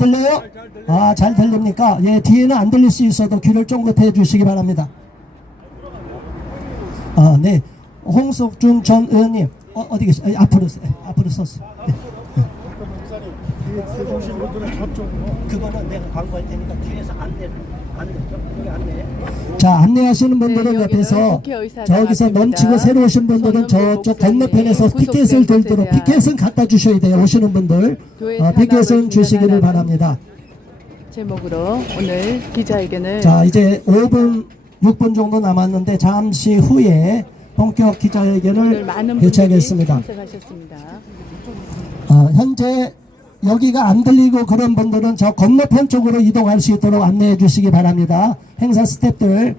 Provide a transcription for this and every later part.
들려요? 아, 잘 들립니까? 예, 뒤에는 안 들릴 수 있어도 귀를 쫑긋해 주시기 바랍니다. 아, 네. 홍석준 전 의원님, 어디 계세요? 앞으로 서세요. 네. 그거는 내가 광고할 테니까 뒤에서 안내. 자, 안내하시는 분들은 네, 옆에서 저기서 넘치고 새로 오신 분들은 저쪽 건너편에서 피켓을 들도록 피켓은 갖다 주셔야 돼요. 오시는 분들 피켓은 주시기를 바랍니다. 제목으로 오늘 기자회견을 자, 이제 5분 6분 정도 남았는데 잠시 후에 본격 기자회견을 개최하겠습니다. 현재 여기가 안 들리고 그런 분들은 저 건너편 쪽으로 이동할 수 있도록 안내해 주시기 바랍니다. 행사 스태프들,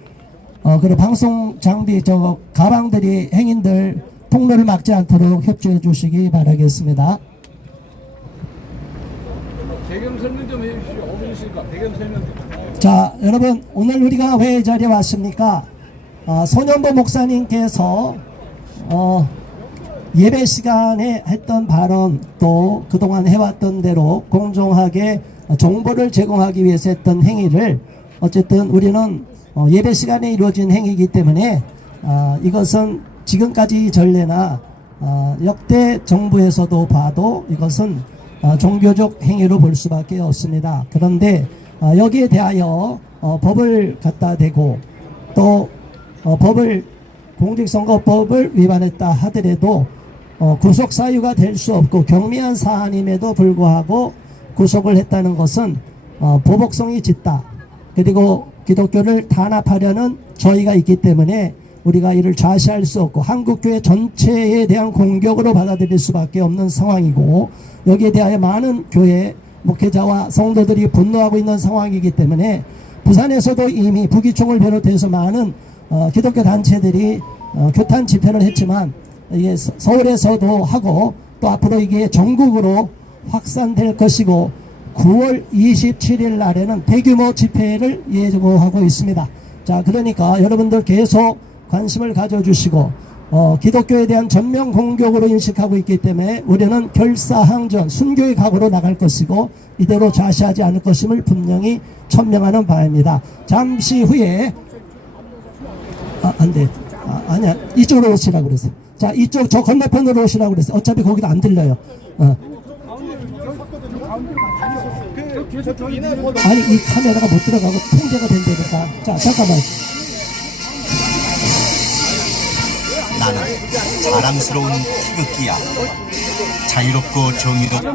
그리고 방송 장비, 저 가방들이 행인들 통로를 막지 않도록 협조해 주시기 바라겠습니다. 배경 설명 좀 해주시죠. 어디 있을까? 배경 설명 좀. 자, 여러분, 오늘 우리가 왜 자리에 왔습니까? 손현보 목사님께서 예배 시간에 했던 발언, 또 그동안 해왔던 대로 공정하게 정보를 제공하기 위해서 했던 행위를 어쨌든 우리는 예배 시간에 이루어진 행위이기 때문에 이것은 지금까지 전례나 역대 정부에서도 봐도 이것은 종교적 행위로 볼 수밖에 없습니다. 그런데 여기에 대하여 법을 갖다 대고 또 공직선거법을 위반했다 하더라도 구속 사유가 될 수 없고 경미한 사안임에도 불구하고 구속을 했다는 것은 보복성이 짙다. 그리고 기독교를 탄압하려는 저희가 있기 때문에 우리가 이를 좌시할 수 없고 한국교회 전체에 대한 공격으로 받아들일 수밖에 없는 상황이고, 여기에 대하여 많은 교회 목회자와 성도들이 분노하고 있는 상황이기 때문에 부산에서도 이미 부기총을 비롯해서 많은 기독교 단체들이 규탄 집회를 했지만 이게 서울에서도 하고 또 앞으로 이게 전국으로 확산될 것이고 9월 27일 날에는 대규모 집회를 예고하고 있습니다. 자, 그러니까 여러분들 계속 관심을 가져주시고 기독교에 대한 전면 공격으로 인식하고 있기 때문에 우리는 결사항전 순교의 각오로 나갈 것이고 이대로 좌시하지 않을 것임을 분명히 천명하는 바입니다. 잠시 후에 안돼, 아니야, 이쪽으로 오시라고 그랬어요. 자, 이쪽 저 건너편으로 오시라고 그랬어요. 어차피 거기도 안 들려요. 아니, 이 카메라가 못 들어가고 통제가 된다니까. 자, 잠깐만. 나는 자랑스러운 태극기야. 자유롭고 정의롭고.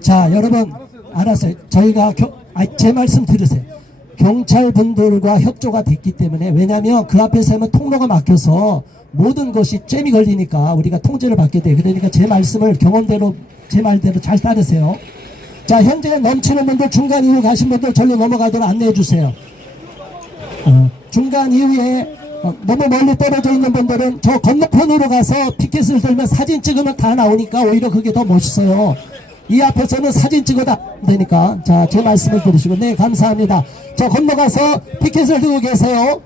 자, 여러분, 알았어요. 저희가 제 말씀 들으세요. 경찰분들과 협조가 됐기 때문에, 왜냐하면 그 앞에 서면 통로가 막혀서 모든 것이 잼이 걸리니까 우리가 통제를 받게 돼요. 그러니까 제 말씀을 경험대로 제 말대로 잘 따르세요. 자, 현재 넘치는 분들, 중간 이후 가신 분들 절로 넘어가도록 안내해 주세요. 중간 이후에 너무 멀리 떨어져 있는 분들은 저 건너편으로 가서 피켓을 들면 사진 찍으면 다 나오니까 오히려 그게 더 멋있어요. 이 앞에서는 사진 찍어다 되니까. 자, 제 말씀을 들으시고, 네, 감사합니다. 저 건너가서 피켓을 들고 계세요.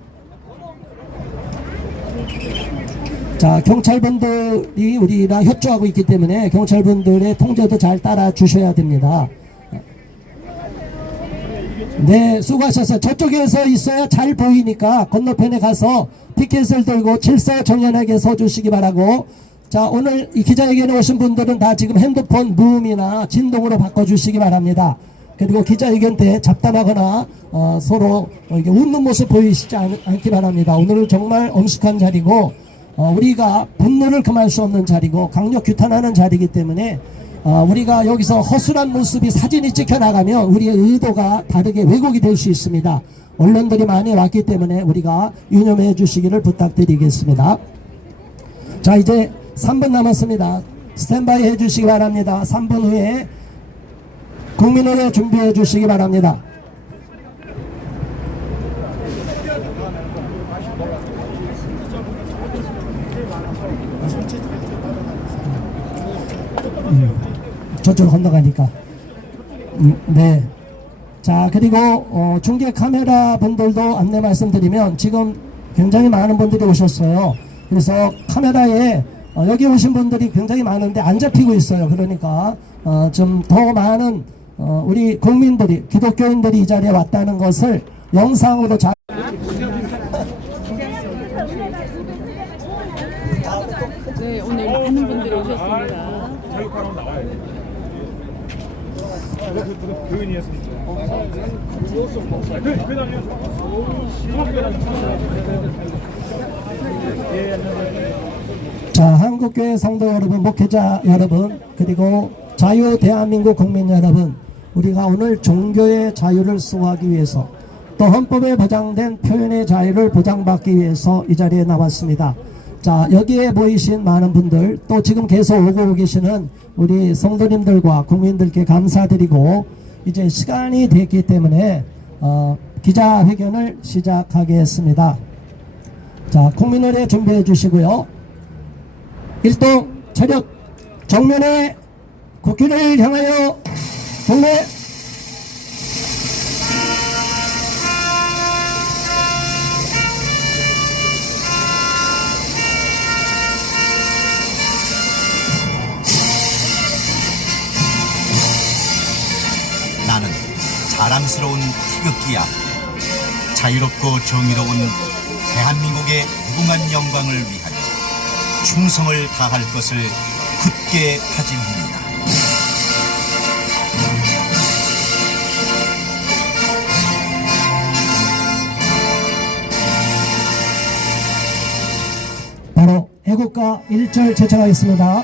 자, 경찰분들이 우리랑 협조하고 있기 때문에 경찰분들의 통제도 잘 따라 주셔야 됩니다. 네, 수고하셨어요. 저쪽에서 있어야 잘 보이니까 건너편에 가서 피켓을 들고 질서정연하게 서주시기 바라고. 자, 오늘 이 기자회견에 오신 분들은 다 지금 핸드폰 무음이나 진동으로 바꿔주시기 바랍니다. 그리고 기자회견 때 잡담하거나 서로 이렇게 웃는 모습 보이시지 않기 바랍니다. 오늘은 정말 엄숙한 자리고 우리가 분노를 금할 수 없는 자리고 강력 규탄하는 자리이기 때문에 우리가 여기서 허술한 모습이 사진이 찍혀 나가면 우리의 의도가 다르게 왜곡이 될 수 있습니다. 언론들이 많이 왔기 때문에 우리가 유념해 주시기를 부탁드리겠습니다. 자, 이제 3분 남았습니다. 스탠바이 해주시기 바랍니다. 3분 후에 국민의회 준비해 주시기 바랍니다. 저쪽으로 건너가니까. 네. 자, 그리고 중계 카메라 분들도 안내 말씀드리면 지금 굉장히 많은 분들이 오셨어요. 그래서 카메라에 여기 오신 분들이 굉장히 많은데 안 잡히고 있어요. 그러니까 좀 더 많은 우리 국민들이, 기독교인들이 이 자리에 왔다는 것을 영상으로 잘 네, 오늘 많은 분들이 오셨습니다. 자유카로 나와야 돼. 교인이었습니다. 자, 한국교회 성도 여러분, 목회자 여러분, 그리고 자유 대한민국 국민 여러분, 우리가 오늘 종교의 자유를 수호하기 위해서 또 헌법에 보장된 표현의 자유를 보장받기 위해서 이 자리에 나왔습니다. 자, 여기에 모이신 많은 분들, 또 지금 계속 오고 계시는 우리 성도님들과 국민들께 감사드리고, 이제 시간이 됐기 때문에 기자회견을 시작하겠습니다. 자, 국민노래 준비해 주시고요. 일동 차렷, 정면에 국기를 향하여 경례. 나는 자랑스러운 태극기야. 자유롭고 정의로운 대한민국의 무궁한 영광을 위하여 충성을 다할 것을 굳게 다짐합니다. 바로 애국가 1절 제청하겠습니다.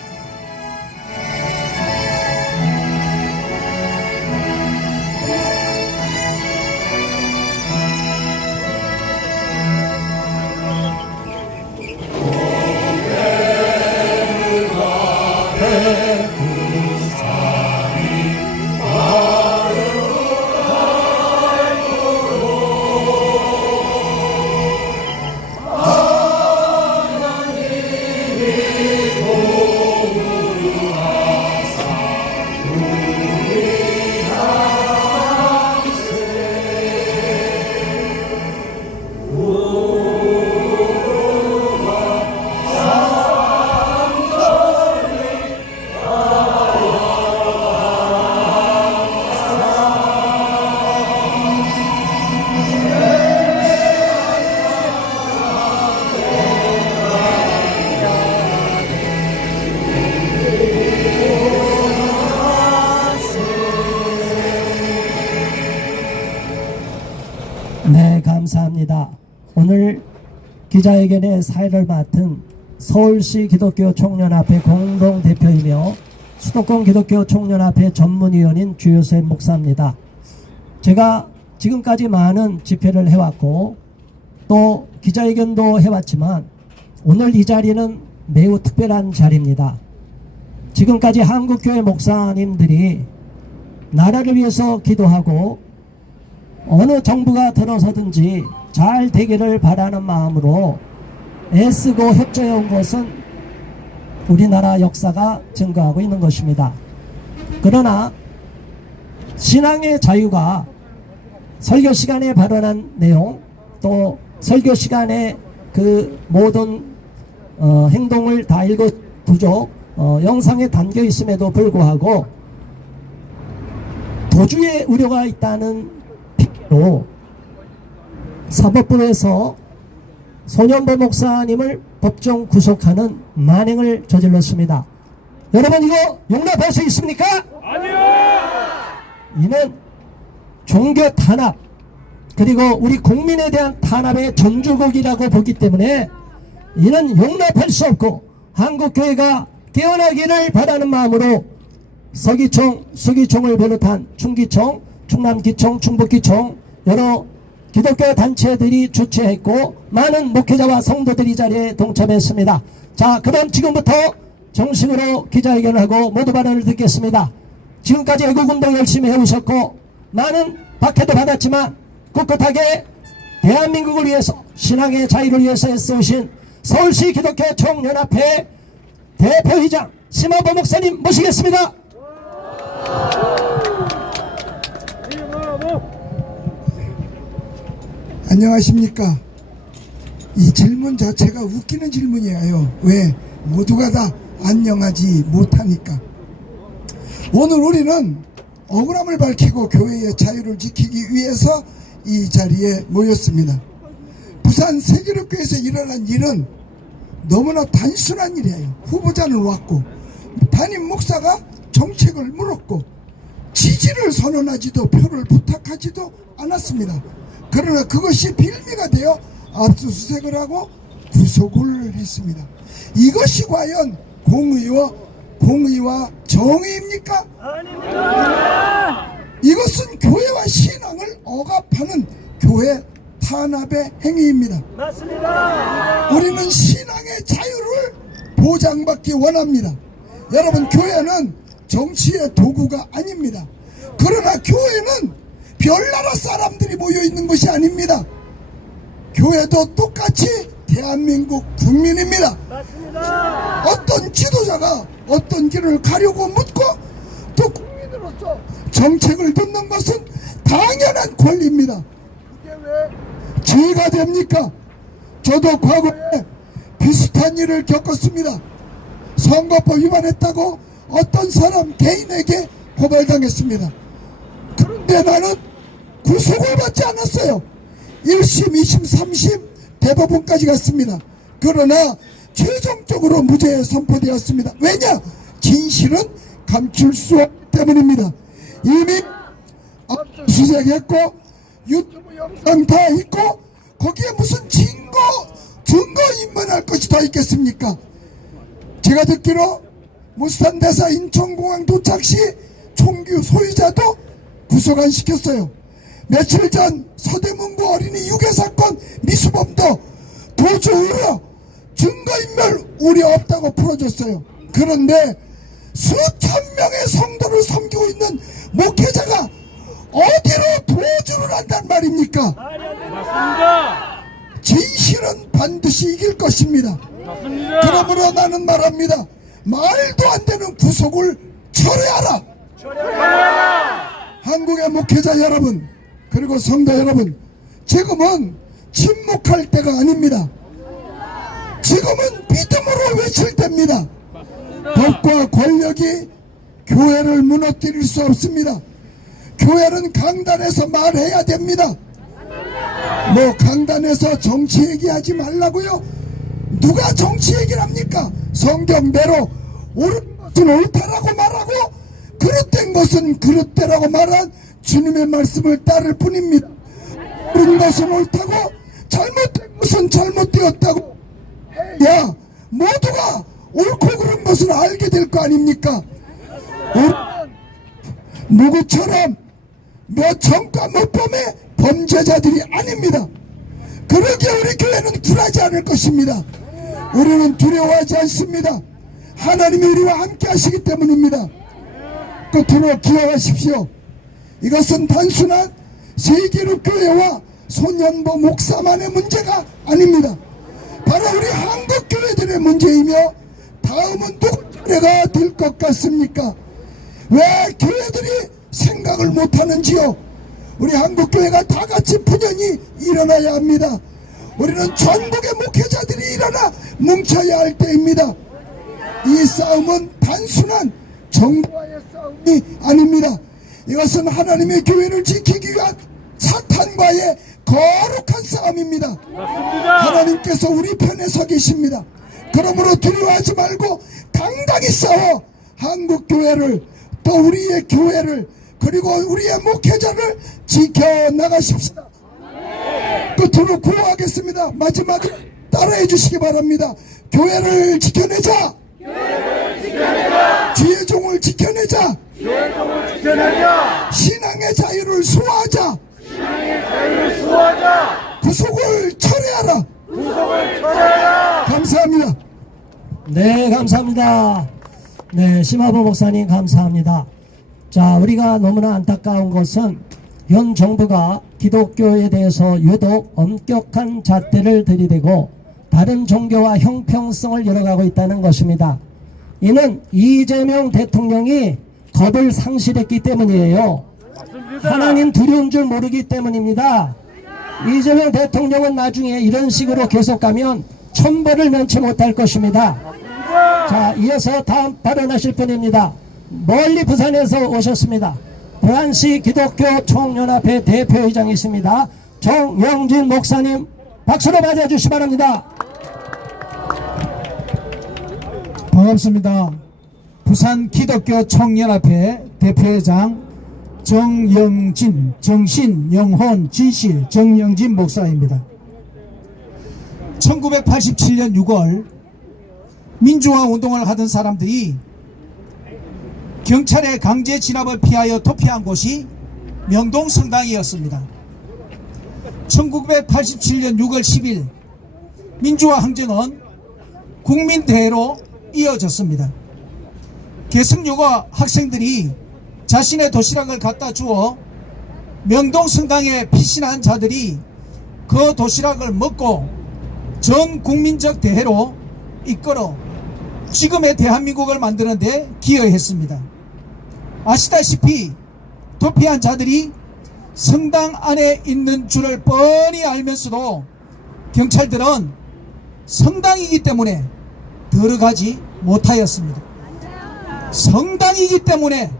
네, 감사합니다. 오늘 기자회견의 사회를 맡은 서울시 기독교 총연합회 공동대표이며 수도권 기독교 총연합회 전문위원인 주요셉 목사입니다. 제가 지금까지 많은 집회를 해왔고 또 기자회견도 해왔지만 오늘 이 자리는 매우 특별한 자리입니다. 지금까지 한국교회 목사님들이 나라를 위해서 기도하고 어느 정부가 들어서든지 잘 되기를 바라는 마음으로 애쓰고 협조해온 것은 우리나라 역사가 증거하고 있는 것입니다. 그러나 신앙의 자유가 설교 시간에 발언한 내용, 또 설교 시간에 그 모든 행동을 다 읽어두죠. 영상에 담겨 있음에도 불구하고 도주의 우려가 있다는 핑계로 사법부에서 손현보 목사님을 법정 구속하는 만행을 저질렀습니다. 여러분, 이거 용납할 수 있습니까? 아니요! 이는 종교 탄압, 그리고 우리 국민에 대한 탄압의 전주곡이라고 보기 때문에 이는 용납할 수 없고 한국교회가 깨어나기를 바라는 마음으로 서기총, 수기총을 비롯한 충기총, 충남기총, 충북기총 여러 기독교 단체들이 주최했고 많은 목회자와 성도들이 이 자리에 동참했습니다. 자, 그럼 지금부터 정식으로 기자회견을 하고 모두 발언을 듣겠습니다. 지금까지 애국운동 열심히 해오셨고 많은 박해도 받았지만 꿋꿋하게 대한민국을 위해서 신앙의 자유를 위해서 애써오신 서울시 기독교 총연합회 대표회장 심화보 목사님 모시겠습니다. 안녕하십니까. 이 질문 자체가 웃기는 질문이에요. 왜? 모두가 다 안녕하지 못하니까. 오늘 우리는 억울함을 밝히고 교회의 자유를 지키기 위해서 이 자리에 모였습니다. 부산 세계력교회에서 일어난 일은 너무나 단순한 일이에요. 후보자는 왔고 담임 목사가 정책을 물었고 지지를 선언하지도 표를 부탁하지도 않았습니다. 그러나 그것이 빌미가 되어 압수수색을 하고 구속을 했습니다. 이것이 과연 공의와 정의입니까? 아닙니다. 이것은 교회와 신앙을 억압하는 교회 탄압의 행위입니다. 맞습니다. 우리는 신앙의 자유를 보장받기 원합니다. 여러분, 교회는 정치의 도구가 아닙니다. 그러나 교회는 별나라 사람들이 모여 있는 것이 아닙니다. 교회도 똑같이 대한민국 국민입니다. 맞습니다. 어떤 지도자가 어떤 길을 가려고 묻고 또 국민으로서 정책을 듣는 것은 당연한 권리입니다. 이게 왜 죄가 됩니까? 저도 과거에 비슷한 일을 겪었습니다. 선거법 위반했다고 어떤 사람 개인에게 고발당했습니다. 그런데 나는 구속을 받지 않았어요. 1심, 2심, 3심 대법원까지 갔습니다. 그러나 최종적으로 무죄 선포되었습니다. 왜냐? 진실은 감출 수 없기 때문입니다. 이미 압수수색했고 유튜브 영상 다 있고 거기에 무슨 증거 인멸할 것이 더 있겠습니까? 제가 듣기로 무스탄대사 인천공항 도착 시 총규 소유자도 구속 안 시켰어요. 며칠 전 서대문구 어린이 유괴 사건 미수범도 도주 우려 증거인멸 우려 없다고 풀어줬어요. 그런데 수천 명의 성도를 섬기고 있는 목회자가 어디로 도주를 한단 말입니까? 맞습니다. 진실은 반드시 이길 것입니다. 맞습니다. 그러므로 나는 말합니다. 말도 안 되는 구속을 철회하라. 한국의 목회자 여러분, 그리고 성도 여러분, 지금은 침묵할 때가 아닙니다. 지금은 믿음으로 외칠 때입니다. 법과 권력이 교회를 무너뜨릴 수 없습니다. 교회는 강단에서 말해야 됩니다. 뭐 강단에서 정치 얘기하지 말라고요? 누가 정치 얘기를 합니까? 성경대로 옳은 것은 옳다라고 말하고 그릇된 것은 그릇되라고 말한 주님의 말씀을 따를 뿐입니다. 옳은 것은 옳다고 잘못된 것은 잘못되었다고 해야 모두가 옳고 그른 것을 알게 될 거 아닙니까? 누구처럼 몇 정과 몇 범의 범죄자들이 아닙니다. 그러기에 우리 교회는 굴하지 않을 것입니다. 우리는 두려워하지 않습니다. 하나님이 우리와 함께 하시기 때문입니다. 끝으로 기억하십시오. 이것은 단순한 세계력교회와 소년보 목사만의 문제가 아닙니다. 바로 우리 한국 교회들의 문제이며 다음은 누구 차례가 될 것 같습니까? 왜 교회들이 생각을 못하는지요? 우리 한국교회가 다같이 분연히 일어나야 합니다. 우리는 전국의 목회자들이 일어나 뭉쳐야 할 때입니다. 이 싸움은 단순한 정부와의 싸움이 아닙니다. 이것은 하나님의 교회를 지키기 위한 사탄과의 거룩한 싸움입니다. 맞습니다. 하나님께서 우리 편에 서 계십니다. 그러므로 두려워하지 말고 당당히 싸워 한국교회를 또 우리의 교회를 그리고 우리의 목회자를 지켜나가십시다. 끝으로 구호하겠습니다. 마지막에 따라해 주시기 바랍니다. 교회를 지켜내자. 주의 종을 지켜내자. 신앙의 자유를 수호하자. 구속을 철회하라. 감사합니다. 네, 감사합니다. 네, 심화보 목사님 감사합니다. 자, 우리가 너무나 안타까운 것은 현 정부가 기독교에 대해서 유독 엄격한 잣대를 들이대고 다른 종교와 형평성을 열어가고 있다는 것입니다. 이는 이재명 대통령이 겁을 상실했기 때문이에요. 맞습니다. 하나님 두려운 줄 모르기 때문입니다. 이재명 대통령은 나중에 이런 식으로 계속 가면 천벌을 면치 못할 것입니다. 자, 이어서 다음 발언하실 분입니다. 멀리 부산에서 오셨습니다. 부안시 기독교 총연합회 대표이장이십니다. 정영진 목사님, 박수로 맞아주시기 바랍니다. 반갑습니다. 부산 기독교 총연합회 대표회장 정영진, 정신, 영혼, 진실, 정영진 목사입니다. 1987년 6월 민주화 운동을 하던 사람들이 경찰의 강제 진압을 피하여 도피한 곳이 명동성당이었습니다. 1987년 6월 10일 민주화 항쟁은 국민대회로 이어졌습니다. 계승여고 학생들이 자신의 도시락을 갖다 주어 명동성당에 피신한 자들이 그 도시락을 먹고 전 국민적 대회로 이끌어 지금의 대한민국을 만드는 데 기여했습니다. 아시다시피 도피한 자들이 성당 안에 있는 줄을 뻔히 알면서도 경찰들은 성당이기 때문에 들어가지 못하였습니다. 성당이기 때문에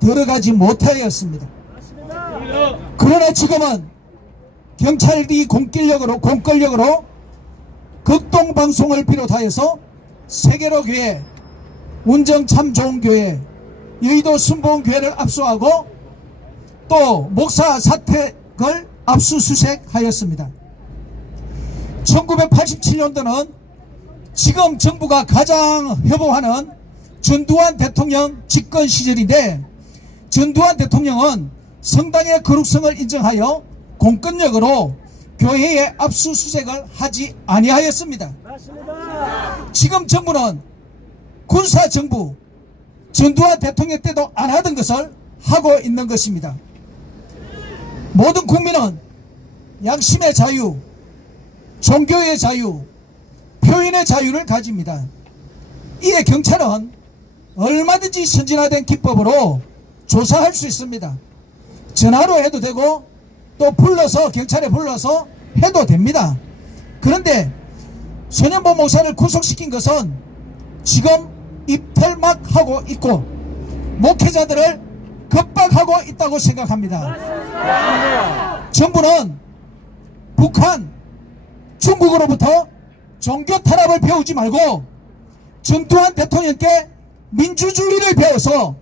들어가지 못하였습니다. 그러나 지금은 경찰이 공권력으로 극동방송을 비롯하여서 세계로교회, 운정 참 좋은 교회, 여의도 순복음교회를 압수하고 또 목사 사택을 압수수색하였습니다. 1987년도는 지금 정부가 가장 회복하는 전두환 대통령 집권 시절인데, 전두환 대통령은 성당의 거룩성을 인정하여 공권력으로 교회에 압수수색을 하지 아니하였습니다. 지금 정부는 군사정부, 전두환 대통령 때도 안 하던 것을 하고 있는 것입니다. 모든 국민은 양심의 자유, 종교의 자유, 표현의 자유를 가집니다. 이에 경찰은 얼마든지 선진화된 기법으로 조사할 수 있습니다. 전화로 해도 되고 또 경찰에 불러서 해도 됩니다. 그런데 손현보 목사를 구속시킨 것은 지금 입털막하고 있고 목회자들을 겁박하고 있다고 생각합니다. 정부는 북한, 중국으로부터 종교 탄압을 배우지 말고 전두환 대통령께 민주주의를 배워서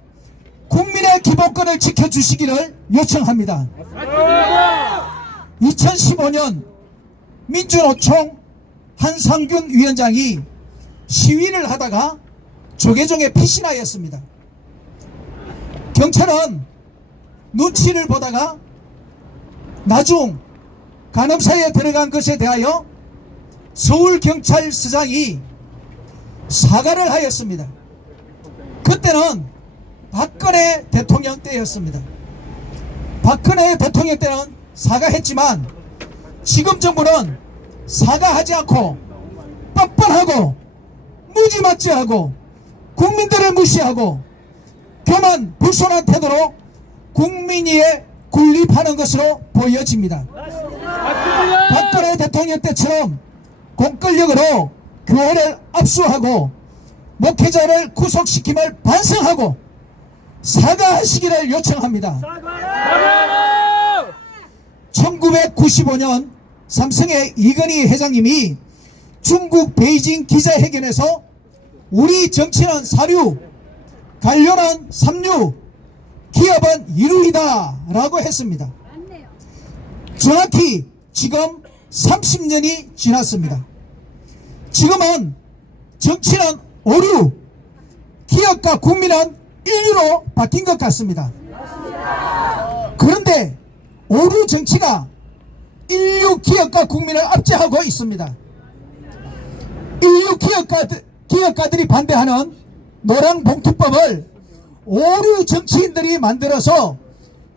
국민의 기본권을 지켜주시기를 요청합니다. 2015년 민주노총 한상균 위원장이 시위를 하다가 조계종에 피신하였습니다. 경찰은 눈치를 보다가 나중 간음사에 들어간 것에 대하여 서울경찰서장이 사과를 하였습니다. 그때는 박근혜 대통령 때였습니다. 박근혜 대통령 때는 사과했지만 지금 정부는 사과하지 않고 뻔뻔하고 무지막지하고 국민들을 무시하고 교만 불손한 태도로 국민위에 군립하는 것으로 보여집니다. 박근혜 대통령 때처럼 공권력으로 교회를 압수하고 목회자를 구속시킴을 반성하고 사과하시기를 요청합니다. 1995년 삼성의 이건희 회장님이 중국 베이징 기자회견에서 우리 정치는 사류, 관료는 삼류, 기업은 이루이다 라고 했습니다. 정확히 지금 30년이 지났습니다. 지금은 정치는 오류, 기업과 국민은 인류로 바뀐 것 같습니다. 그런데 오류 정치가 인류 기업과 국민을 압제하고 있습니다. 인류 기업가들이 반대하는 노랑봉투법을 오류 정치인들이 만들어서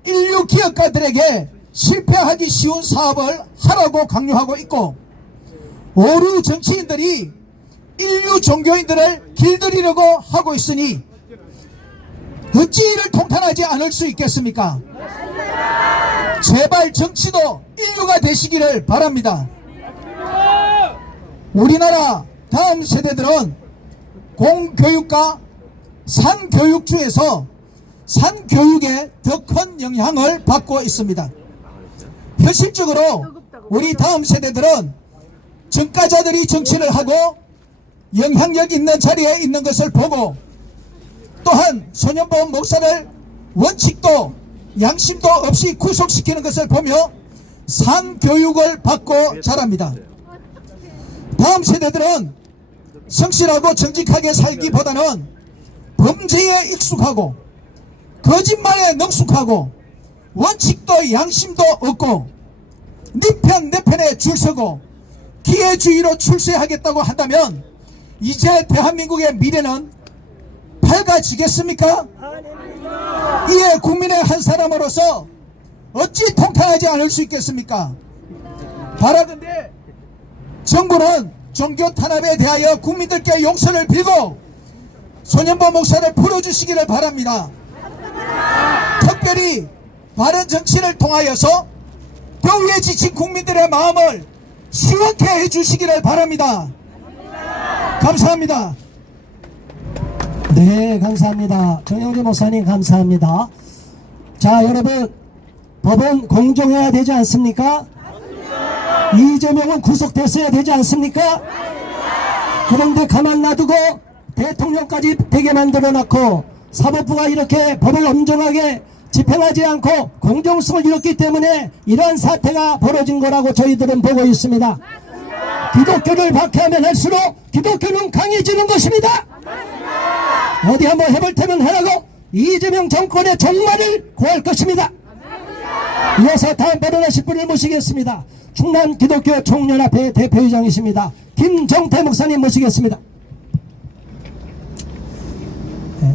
인류 기업가들에게 실패하기 쉬운 사업을 하라고 강요하고 있고, 오류 정치인들이 인류 종교인들을 길들이려고 하고 있으니 어찌 이를 통탄하지 않을 수 있겠습니까? 제발 정치도 인류가 되시기를 바랍니다. 우리나라 다음 세대들은 공교육과 산교육주에서 산교육에 더 큰 영향을 받고 있습니다. 현실적으로 우리 다음 세대들은 정가자들이 정치를 하고 영향력 있는 자리에 있는 것을 보고, 또한 소년보 목사를 원칙도 양심도 없이 구속시키는 것을 보며 산교육을 받고 자랍니다. 다음 세대들은 성실하고 정직하게 살기보다는 범죄에 익숙하고 거짓말에 능숙하고 원칙도 양심도 없고 네 편 내 편에 줄 서고 기회주의로 출세하겠다고 한다면 이제 대한민국의 미래는 밝아지겠습니까? 이에 국민의 한 사람으로서 어찌 통탄하지 않을 수 있겠습니까? 바라건대 정부는 종교 탄압에 대하여 국민들께 용서를 빌고 소년보 목사를 풀어주시기를 바랍니다. 특별히 바른 정치를 통하여서 더위에 지친 국민들의 마음을 시원케 해주시기를 바랍니다. 감사합니다. 네, 감사합니다. 정영재 목사님 감사합니다. 자, 여러분, 법은 공정해야 되지 않습니까? 이재명은 구속됐어야 되지 않습니까? 그런데 가만 놔두고 대통령까지 되게 만들어 놨고 사법부가 이렇게 법을 엄정하게 집행하지 않고 공정성을 잃었기 때문에 이러한 사태가 벌어진 거라고 저희들은 보고 있습니다. 기독교를 박해하면 할수록 기독교는 강해지는 것입니다. 어디 한번 해볼 테면 하라고 이재명 정권의 종말을 구할 것입니다. 이어서 다음 발언하실 분을 모시겠습니다. 충남 기독교 총연합회 대표회장이십니다. 김정태 목사님 모시겠습니다.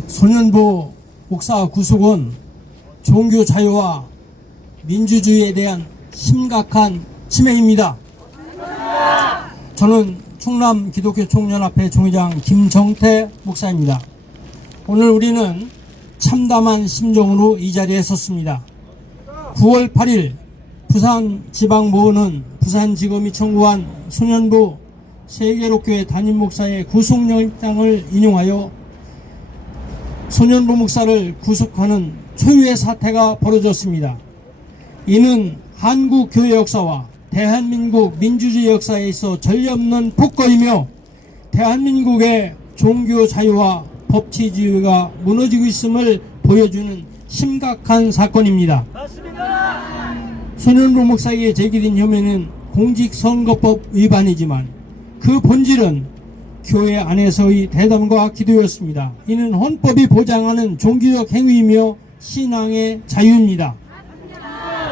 소년보 목사 구속은 종교 자유와 민주주의에 대한 심각한 침해입니다. 저는 충남 기독교 총연합회 총회장 김정태 목사입니다. 오늘 우리는 참담한 심정으로 이 자리에 섰습니다. 9월 8일 부산지방보훈은 부산지검이 청구한 소년보 세계로교회 담임 목사의 구속영장을 인용하여 소년보 목사를 구속하는 초유의 사태가 벌어졌습니다. 이는 한국 교회 역사와 대한민국 민주주의 역사에 있어 전례없는 폭거이며 대한민국의 종교 자유와 법치주의가 무너지고 있음을 보여주는 심각한 사건입니다. 소년보 목사에게 제기된 혐의는 공직선거법 위반이지만 그 본질은 교회 안에서의 대담과 기도였습니다. 이는 헌법이 보장하는 종교적 행위이며 신앙의 자유입니다.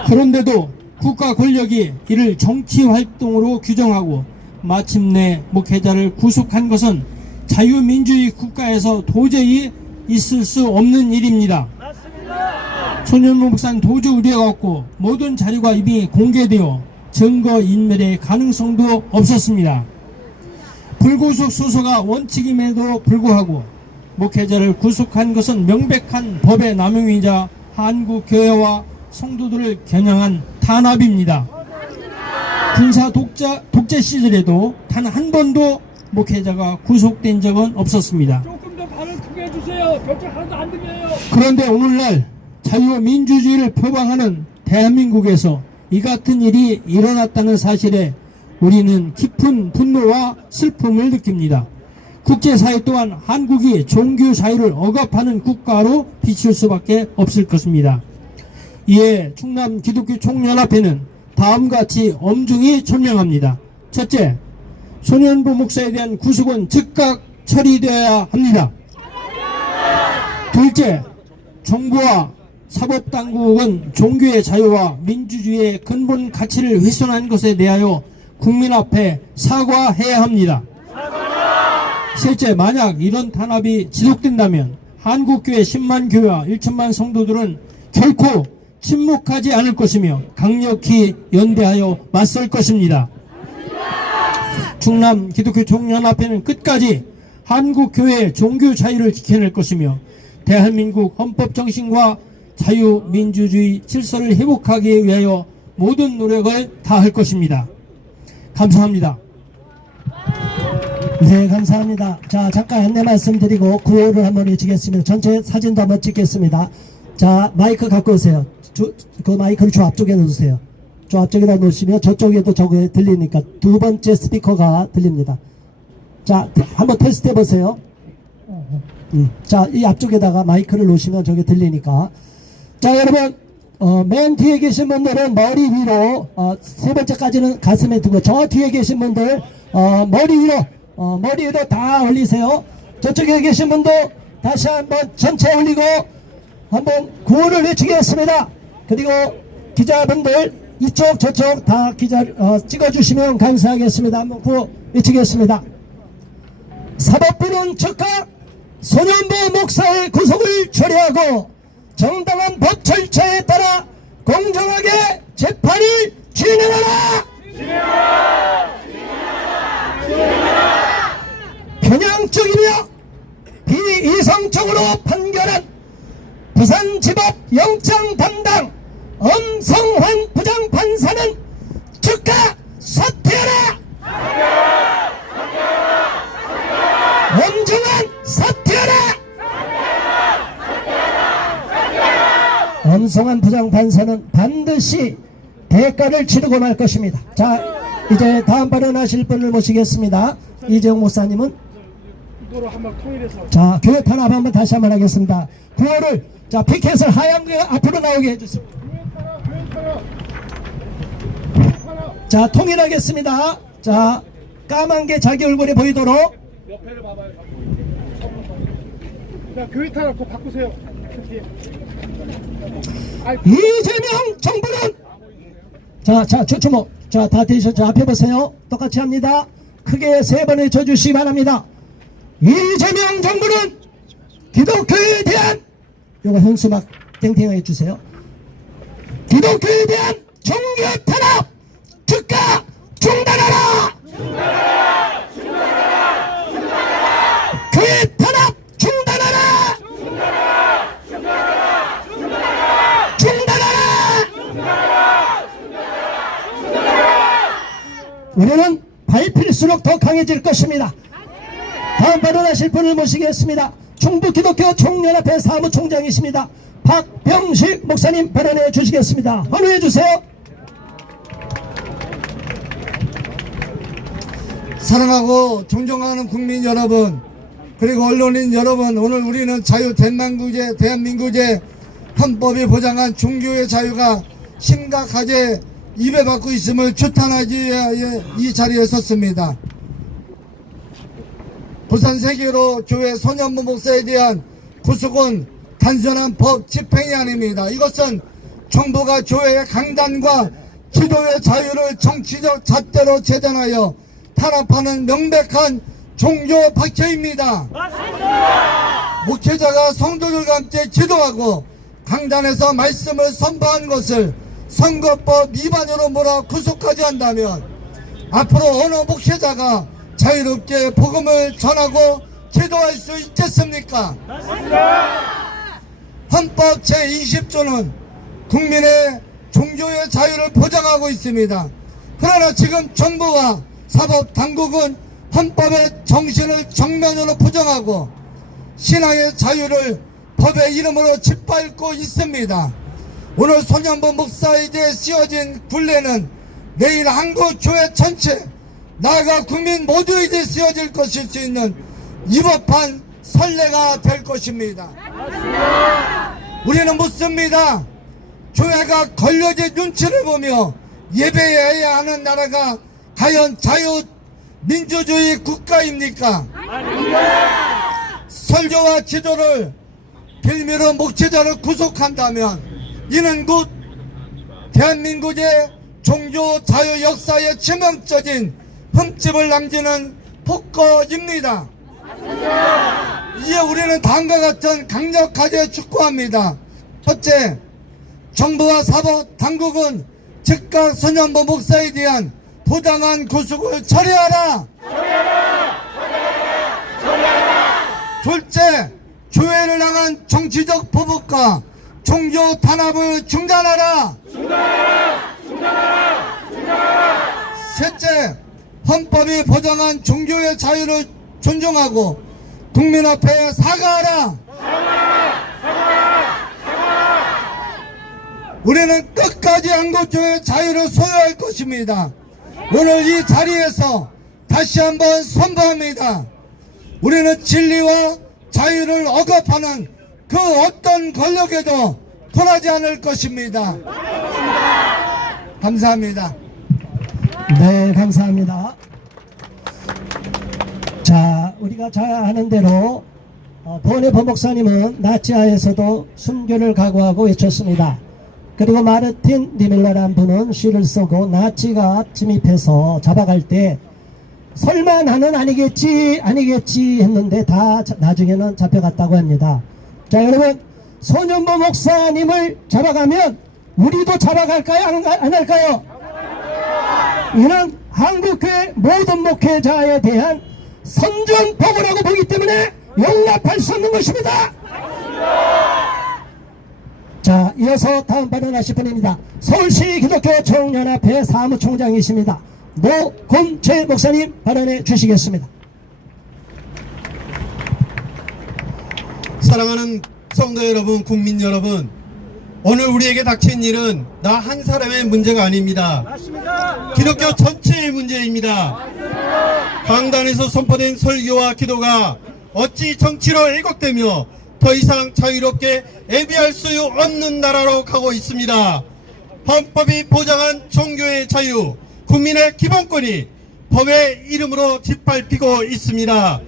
그런데도 국가 권력이 이를 정치활동으로 규정하고 마침내 목회자를 구속한 것은 자유민주주의 국가에서 도저히 있을 수 없는 일입니다. 소년보 목사는 도저히 우려가 없고 모든 자료가 이미 공개되어 증거인멸의 가능성도 없었습니다. 불구속 수소가 원칙임에도 불구하고 목회자를 구속한 것은 명백한 법의 남용이자 한국교회와 성도들을 겨냥한 탄압입니다. 군사 독재 시절에도 단 한 번도 목회자가 구속된 적은 없었습니다. 조금 더 발을 크게 해주세요. 별책 하나도 안 들려요. 그런데 오늘날 자유민주주의를 표방하는 대한민국에서 이 같은 일이 일어났다는 사실에 우리는 깊은 분노와 슬픔을 느낍니다. 국제사회 또한 한국이 종교 자유를 억압하는 국가로 비칠 수밖에 없을 것입니다. 이에 충남 기독교 총연합회는 다음과 같이 엄중히 천명합니다. 첫째, 소년보 목사에 대한 구속은 즉각 처리되어야 합니다. 둘째, 정부와 사법당국은 종교의 자유와 민주주의의 근본 가치를 훼손한 것에 대하여 국민 앞에 사과해야 합니다. 셋째, 만약 이런 탄압이 지속된다면 한국교회 10만 교회와 1천만 성도들은 결코 침묵하지 않을 것이며 강력히 연대하여 맞설 것입니다. 충남 기독교 총연합회는 끝까지 한국교회의 종교 자유를 지켜낼 것이며 대한민국 헌법 정신과 자유민주주의 질서를 회복하기 위하여 모든 노력을 다할 것입니다. 감사합니다. 네, 감사합니다. 자, 잠깐 안내 말씀드리고 구호를 한번 외치겠습니다. 전체 사진도 한번 찍겠습니다. 자, 마이크 갖고 오세요. 그 마이크를 저 앞쪽에 놓으세요. 저 앞쪽에다 놓으시면 저쪽에도 저게 들리니까 두 번째 스피커가 들립니다. 자, 한번 테스트 해보세요. 자, 이 앞쪽에다가 마이크를 놓으시면 저게 들리니까. 자, 여러분, 맨 뒤에 계신 분들은 머리 위로, 세 번째까지는 가슴에 두고, 저 뒤에 계신 분들, 머리 위로 다 올리세요. 저쪽에 계신 분도 다시 한번 전체 올리고, 한번 구호를 외치겠습니다. 그리고 기자분들, 이쪽, 저쪽 다 찍어주시면 감사하겠습니다. 한번 구호 외치겠습니다. 사법부는 즉각 손현보 목사의 구속을 처리하고 정당한 법 절차에 따라 공정하게 재판을 진행하라! 편향적이며 비이성적으로 판결한 부산지법 영장 담당 엄성환 부장판사는 즉각 사퇴하라! 엄중한 사퇴하라! 엄성한 부장판사는 반드시 대가를 치르고 말 것입니다. 자, 이제 다음 발언하실 분을 모시겠습니다. 이재용 목사님은 자, 교회 탄압 한번 다시 한번 하겠습니다. 구호를 자, 피켓을 하얀 거 앞으로 나오게 해주세요. 자, 통일하겠습니다. 자, 까만 게 자기 얼굴에 보이도록. 옆에를 봐봐요. 자, 교회 탄압 또 바꾸세요. 이재명 정부는 자, 주목. 자, 다 되셨죠? 앞에 보세요. 똑같이 합니다. 크게 세 번 외쳐주시기 바랍니다. 이재명 정부는 기독교에 대한 요거 현수막 땡땡하게 해주세요. 기독교에 대한 종교 탄압 즉각 중단하라! 교회 탄압 중단하라! 우리는 밟힐수록 더 강해질 것입니다. 다음 발언하실 분을 모시겠습니다. 충북기독교 총연합회 사무총장이십니다. 박병식 목사님 발언해 주시겠습니다. 환호해 주세요. 사랑하고 존경하는 국민 여러분, 그리고 언론인 여러분, 오늘 우리는 대한민국의 헌법이 보장한 종교의 자유가 심각하게 위배받고 있음을 규탄하기 위하여 이 자리에 섰습니다. 부산 세계로 교회 손현보 목사에 대한 구속은 단순한 법 집행이 아닙니다. 이것은 정부가 교회의 강단과 기도의 자유를 정치적 잣대로 재단하여 탄압하는 명백한 종교 박해입니다. 목회자가 성도들과 함께 기도하고 강단에서 말씀을 선포한 것을 선거법 위반으로 몰아 구속하지 않다면 앞으로 어느 목회자가 자유롭게 복음을 전하고 기도할 수 있겠습니까? 헌법 제20조는 국민의 종교의 자유를 보장하고 있습니다. 그러나 지금 정부와 사법당국은 헌법의 정신을 정면으로 부정하고 신앙의 자유를 법의 이름으로 짓밟고 있습니다. 오늘 손현보 목사에게 씌워진 굴레는 내일 한국교회 전체, 나아가 국민 모두에게 씌워질 것일 수 있는 위법한 선례가 될 것입니다. 우리는 묻습니다. 교회가 걸려진 눈치를 보며 예배해야 하는 나라가 과연 자유민주주의 국가입니까? 설교와 기도를 빌미로 목회자를 구속한다면 이는 곧 대한민국의 종교 자유 역사에 치명적인 흠집을 남기는 폭거입니다. 이에 우리는 다음과 같은 강력하게 촉구합니다. 첫째, 정부와 사법당국은 즉각 손현보 목사에 대한 부당한 구속을 처리하라. 둘째, 교회를 향한 정치적 보복과 종교 탄압을 중단하라. 셋째, 헌법이 보장한 종교의 자유를 존중하고 국민 앞에 사과하라. 우리는 끝까지 한국교회의 자유를 소유할 것입니다. 오늘 이 자리에서 다시 한번 선포합니다. 우리는 진리와 자유를 억압하는 그 어떤 권력에도 굴하지 않을 것입니다. 감사합니다. 네, 감사합니다. 자, 우리가 잘 아는 대로 보네포 목사님은 나치하에서도 순교를 각오하고 외쳤습니다. 그리고 마르틴 니밀러라는 분은 시를 쓰고 나치가 침입해서 잡아갈 때 설마 나는 아니겠지 했는데 다 나중에는 잡혀갔다고 합니다. 자, 여러분, 손현보 목사님을 잡아가면 우리도 잡아갈까요? 안 할까요? 이는 한국교회 모든 목회자에 대한 선전포고라고 보기 때문에 용납할 수 없는 것입니다. 자, 이어서 다음 발언하실 분입니다. 서울시 기독교 총연합회 사무총장이십니다. 노곤채 목사님 발언해 주시겠습니다. 사랑하는 성도 여러분, 국민 여러분, 오늘 우리에게 닥친 일은 나 한 사람의 문제가 아닙니다. 맞습니다. 기독교 전체의 문제입니다. 강단에서 선포된 설교와 기도가 어찌 정치로 왜곡되며 더 이상 자유롭게 예비할 수 없는 나라로 가고 있습니다. 헌법이 보장한 종교의 자유, 국민의 기본권이 법의 이름으로 짓밟히고 있습니다.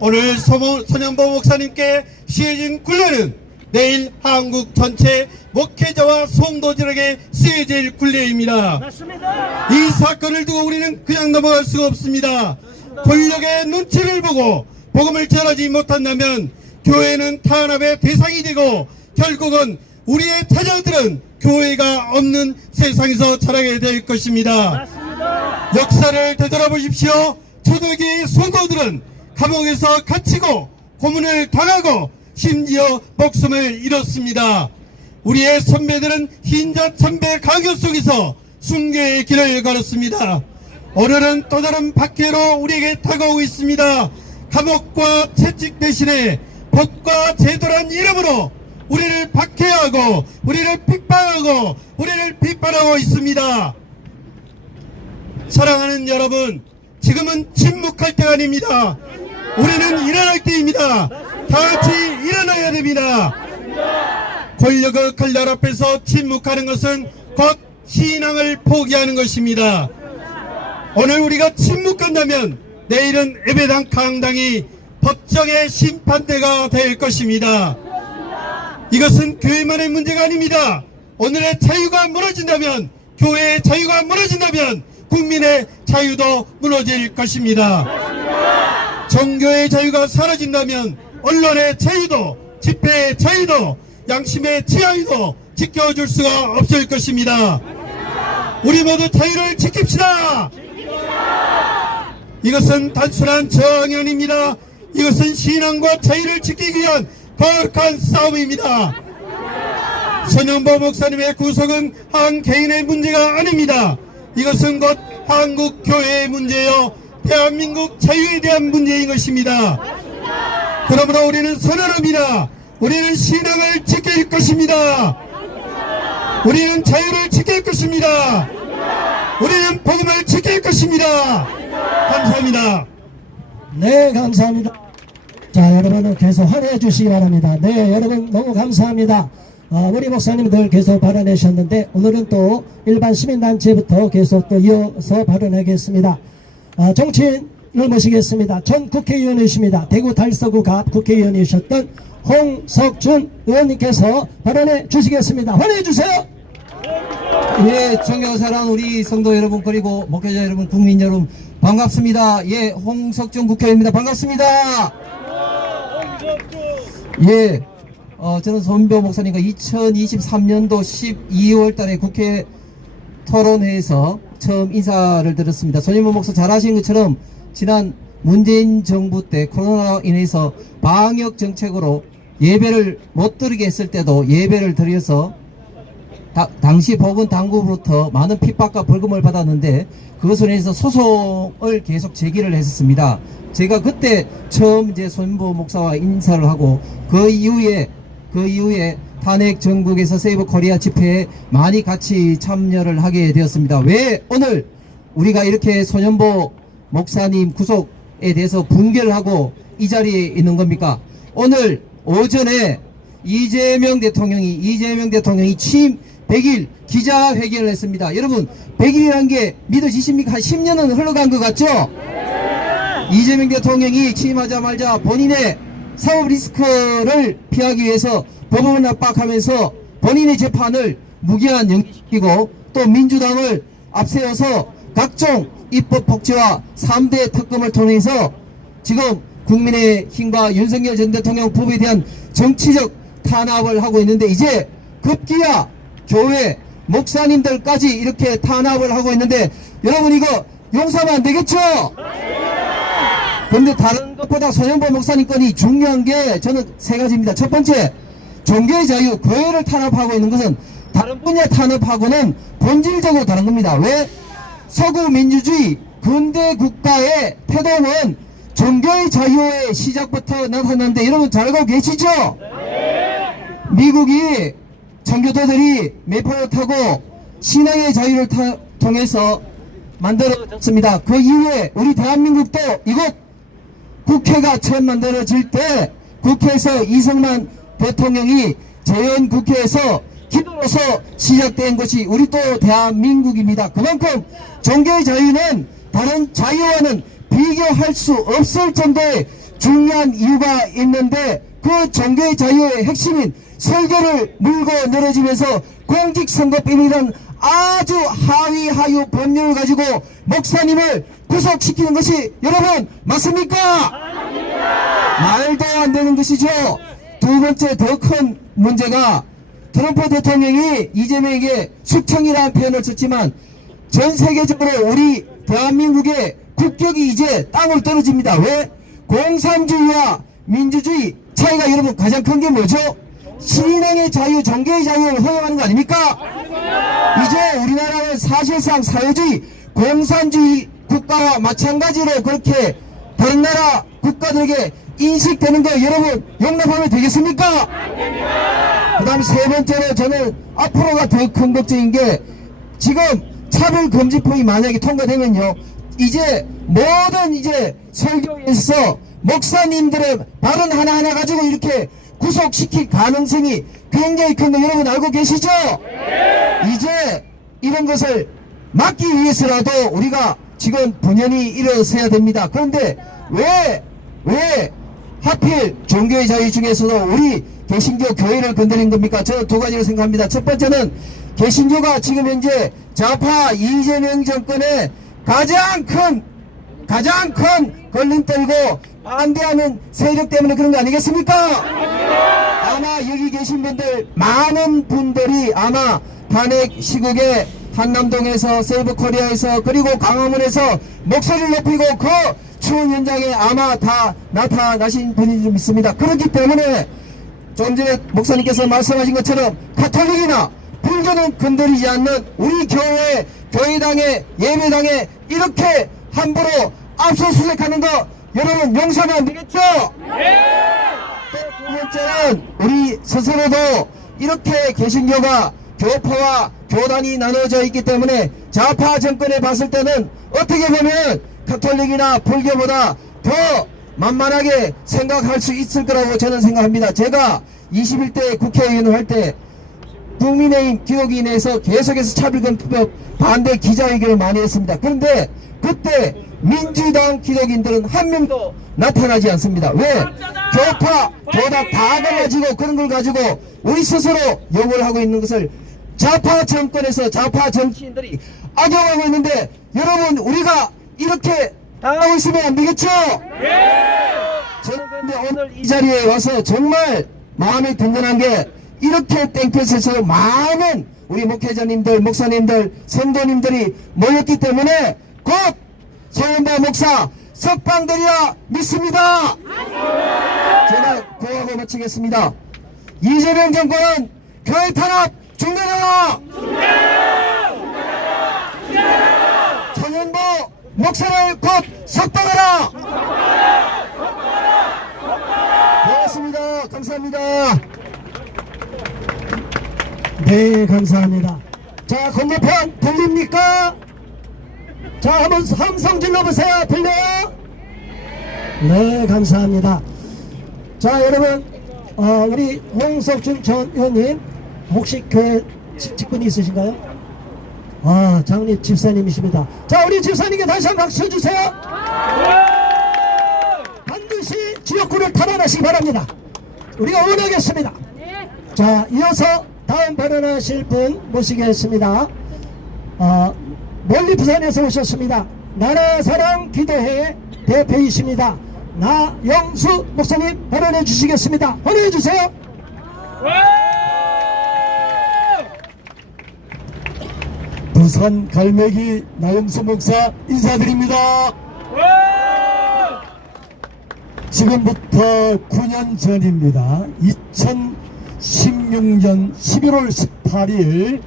오늘 손현보 목사님께 시해진 굴레는 내일 한국 전체 목회자와 성도들에게 쓰여질 굴레입니다. 맞습니다. 이 사건을 두고 우리는 그냥 넘어갈 수가 없습니다. 권력의 눈치를 보고 복음을 전하지 못한다면 교회는 탄압의 대상이 되고 결국은 우리의 자녀들은 교회가 없는 세상에서 자라게 될 것입니다. 맞습니다. 역사를 되돌아보십시오. 초대교회의 성도들은 감옥에서 갇히고 고문을 당하고 심지어 목숨을 잃었습니다. 우리의 선배들은 흰자 참배 강요 속에서 순교의 길을 걸었습니다. 오늘은 또 다른 박해로 우리에게 다가오고 있습니다. 감옥과 채찍 대신에 법과 제도란 이름으로 우리를 박해하고 우리를 핍박하고 우리를 비판하고 있습니다. 사랑하는 여러분, 지금은 침묵할 때가 아닙니다. 우리는 일어날 때입니다. 다같이 일어나야 됩니다. 권력의 칼날 앞에서 침묵하는 것은 곧 신앙을 포기하는 것입니다. 오늘 우리가 침묵한다면 내일은 예배당 강당이 법정의 심판대가 될 것입니다. 이것은 교회만의 문제가 아닙니다. 오늘의 자유가 무너진다면, 교회의 자유가 무너진다면 국민의 자유도 무너질 것입니다. 종교의 자유가 사라진다면 언론의 자유도, 집회의 자유도, 양심의 자유도 지켜줄 수가 없을 것입니다. 우리 모두 자유를 지킵시다. 이것은 단순한 저항이 아닙니다. 이것은 신앙과 자유를 지키기 위한 거룩한 싸움입니다. 손현보 목사님의 구속은 한 개인의 문제가 아닙니다. 이것은 곧 한국 교회의 문제요, 대한민국 자유에 대한 문제인 것입니다. 그러므로 우리는 선언합니다. 우리는 신앙을 지킬 것입니다. 우리는 자유를 지킬 것입니다. 우리는 복음을 지킬 것입니다. 감사합니다. 네, 감사합니다. 자, 여러분은 계속 환호해 주시기 바랍니다. 네, 여러분 너무 감사합니다. 우리 목사님들 계속 발언하셨는데 오늘은 또 일반 시민단체부터 계속 또 이어서 발언하겠습니다. 정치인을 모시겠습니다. 전 국회의원이십니다. 대구 달서구 갑 국회의원이셨던 홍석준 의원님께서 발언해 주시겠습니다. 환호해 주세요. 예, 존경사랑 우리 성도 여러분, 그리고 목회자 여러분, 국민 여러분, 반갑습니다. 예, 홍석준 국회의원입니다. 반갑습니다. 예, 저는 손현보 목사님과 2023년도 12월 달에 국회 토론회에서 처음 인사를 드렸습니다. 손현보 목사 잘 아시는 것처럼 지난 문재인 정부 때 코로나로 인해서 방역 정책으로 예배를 못 드리게 했을 때도 예배를 드려서 당시 보건당국으로부터 많은 핍박과 벌금을 받았는데 그것을 해서 소송을 계속 제기를 했었습니다. 제가 그때 처음 이제 손인보 목사와 인사를 하고 그 이후에 탄핵 전국에서 세이브 코리아 집회에 많이 같이 참여를 하게 되었습니다. 왜 오늘 우리가 이렇게 손인보 목사님 구속에 대해서 분개를 하고 이 자리에 있는 겁니까? 오늘 오전에 이재명 대통령이 취임 100일 기자회견을 했습니다. 여러분 100일이라는 게 믿어지십니까? 한 10년은 흘러간 것 같죠? 이재명 대통령이 취임하자마자 본인의 사법 리스크를 피하기 위해서 법원을 압박하면서 본인의 재판을 무기한 연기시키고 또 민주당을 앞세워서 각종 입법 폭지와 3대 특검을 통해서 지금 국민의힘과 윤석열 전 대통령 부부에 대한 정치적 탄압을 하고 있는데 이제 급기야 교회 목사님들까지 이렇게 탄압을 하고 있는데 여러분 이거 용서하면 안 되겠죠? 그런데 다른 것보다 손인보 목사님 건이 중요한 게 저는 세 가지입니다. 첫 번째, 종교의 자유, 교회를 탄압하고 있는 것은 다른 분야 탄압하고는 본질적으로 다른 겁니다. 왜? 서구 민주주의 근대 국가의 태동은 종교의 자유의 시작부터 나타났는데 여러분 잘 알고 계시죠? 미국이 청교도들이 매표를 타고 신앙의 자유를 통해서 만들어졌습니다. 그 이후에 우리 대한민국도 이곳 국회가 처음 만들어질 때 국회에서 이승만 대통령이 재헌국회에서 기도로서 시작된 것이 우리 또 대한민국입니다. 그만큼 종교의 자유는 다른 자유와는 비교할 수 없을 정도의 중요한 이유가 있는데 그 종교의 자유의 핵심인 설교를 물고 늘어지면서 공직선거법이라는 아주 하위 법률을 가지고 목사님을 구속시키는 것이 여러분 맞습니까? 말도 안 되는 것이죠. 두 번째 더 큰 문제가 트럼프 대통령이 이재명에게 숙청이라는 표현을 썼지만 전 세계적으로 우리 대한민국의 국격이 이제 땅으로 떨어집니다. 왜? 공산주의와 민주주의 차이가 여러분 가장 큰 게 뭐죠? 신앙의 자유, 종교의 자유를 허용하는 거 아닙니까? 이제 우리나라는 사실상 사회주의, 공산주의 국가와 마찬가지로 그렇게 다른 나라 국가들에게 인식되는 거 여러분 용납하면 되겠습니까? 그 다음 세 번째로 저는 앞으로가 더 큰 걱정인 게 지금 차별금지법이 만약에 통과되면요 이제 모든 이제 설교에서 목사님들의 발언 하나하나 가지고 이렇게 구속시킬 가능성이 굉장히 큰 거 여러분 알고 계시죠? 이제 이런 것을 막기 위해서라도 우리가 지금 분연히 일어서야 됩니다. 그런데 왜 하필 종교의 자유 중에서도 우리 개신교 교회를 건드린 겁니까? 저는 두 가지로 생각합니다. 첫 번째는 개신교가 지금 현재 좌파 이재명 정권의 가장 큰 걸림돌고 반대하는 세력 때문에 그런 거 아니겠습니까? 아마 여기 계신 분들 많은 분들이 아마 탄핵 시국에 한남동에서 세이브 코리아에서 그리고 광화문에서 목소리를 높이고 그 추운 현장에 아마 다 나타나신 분이 좀 있습니다. 그렇기 때문에 좀 전에 목사님께서 말씀하신 것처럼 가톨릭이나 불교는 건드리지 않는 우리 교회당에 예배당에 이렇게 함부로 압수수색하는 거 여러분 용서하면 안 되겠죠? 또 두 번째는 우리 스스로도 이렇게 개신교가 교파와 교단이 나눠져 있기 때문에 좌파 정권에 봤을 때는 어떻게 보면 가톨릭이나 불교보다 더 만만하게 생각할 수 있을 거라고 저는 생각합니다. 제가 21대 국회의원을 할 때 국민의힘 기독인에서 계속해서 차별금지법 반대 기자회견을 많이 했습니다. 그런데 그때 민주당 기독인들은 한 명도 나타나지 않습니다. 왜? 교파, 교단 다 가지고 그런 걸 가지고 우리 스스로 욕을 하고 있는 것을 좌파 정권에서 좌파 정치인들이 악용하고 있는데 여러분 우리가 이렇게 당하고 있으면 안 되겠죠? 저는 근데 오늘 이 자리에 와서 정말 마음이 든든한 게 이렇게 땡볕에서 많은 우리 목회자님들, 목사님들, 성도님들이 모였기 때문에 곧 손인보 목사 석방되리라 믿습니다. 제가 구하고 마치겠습니다. 이재명 정권은 교회 탄압 중단하라! 손현보 목사를 곧 석방하라! 고맙습니다. 감사합니다. 네, 감사합니다. 자, 건너편 들립니까? 자, 한번 함성 질러보세요. 들려요? 네, 감사합니다. 자, 여러분, 우리 홍석준 전 의원님, 혹시 교회 직분이 있으신가요? 장립 집사님이십니다. 자, 우리 집사님께 다시 한번 박수 주세요. 반드시 지역구를 탈환하시기 바랍니다. 우리가 응원하겠습니다. 자, 이어서 다음 발언하실 분 모시겠습니다. 멀리 부산에서 오셨습니다. 나라사랑 기도회 대표이십니다. 나영수 목사님 발언해 주시겠습니다. 환호해 주세요. 부산 갈매기 나영수 목사 인사드립니다. 지금부터 9년 전입니다. 2016년 11월 18일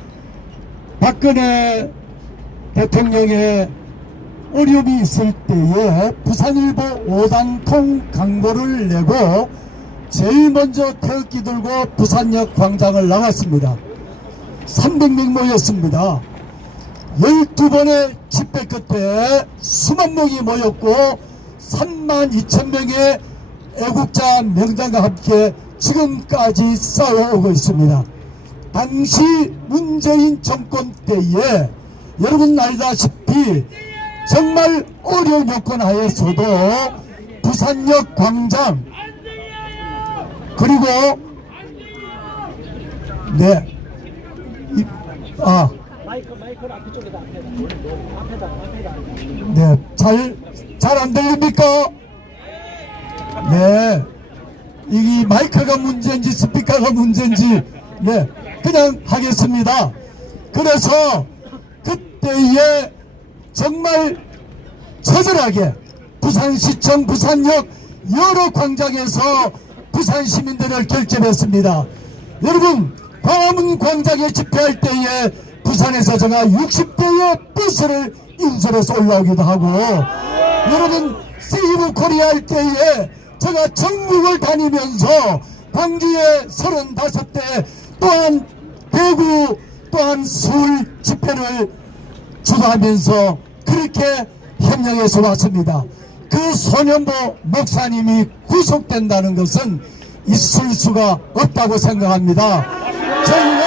박근혜 대통령의 어려움이 있을 때에 부산일보 5단통 광고를 내고 제일 먼저 태극기 들고 부산역 광장을 나갔습니다. 300명 모였습니다. 12번의 집회 끝에 수만 명이 모였고 32,000명의 애국자 명장과 함께 지금까지 쌓아오고 있습니다. 당시 문재인 정권 때에 여러분 알다시피 정말 어려운 여건 하에서도 부산역 광장 그리고 잘 안 들립니까? 네. 이 마이크가 문제인지 스피커가 문제인지 그냥 하겠습니다. 그래서 그때에 정말 처절하게 부산시청 부산역 여러 광장에서 부산 시민들을 결집했습니다. 여러분 광화문 광장에 집회할 때에 부산에서 제가 60대의 버스를 인솔해서 올라오기도 하고 여러분 세이브 코리아 할 때에 제가 전국을 다니면서 광주에 35대 또한 대구 또한 서울 집회를 주도하면서 그렇게 협력해서 왔습니다. 그 손현보 목사님이 구속된다는 것은 있을 수가 없다고 생각합니다. 저희는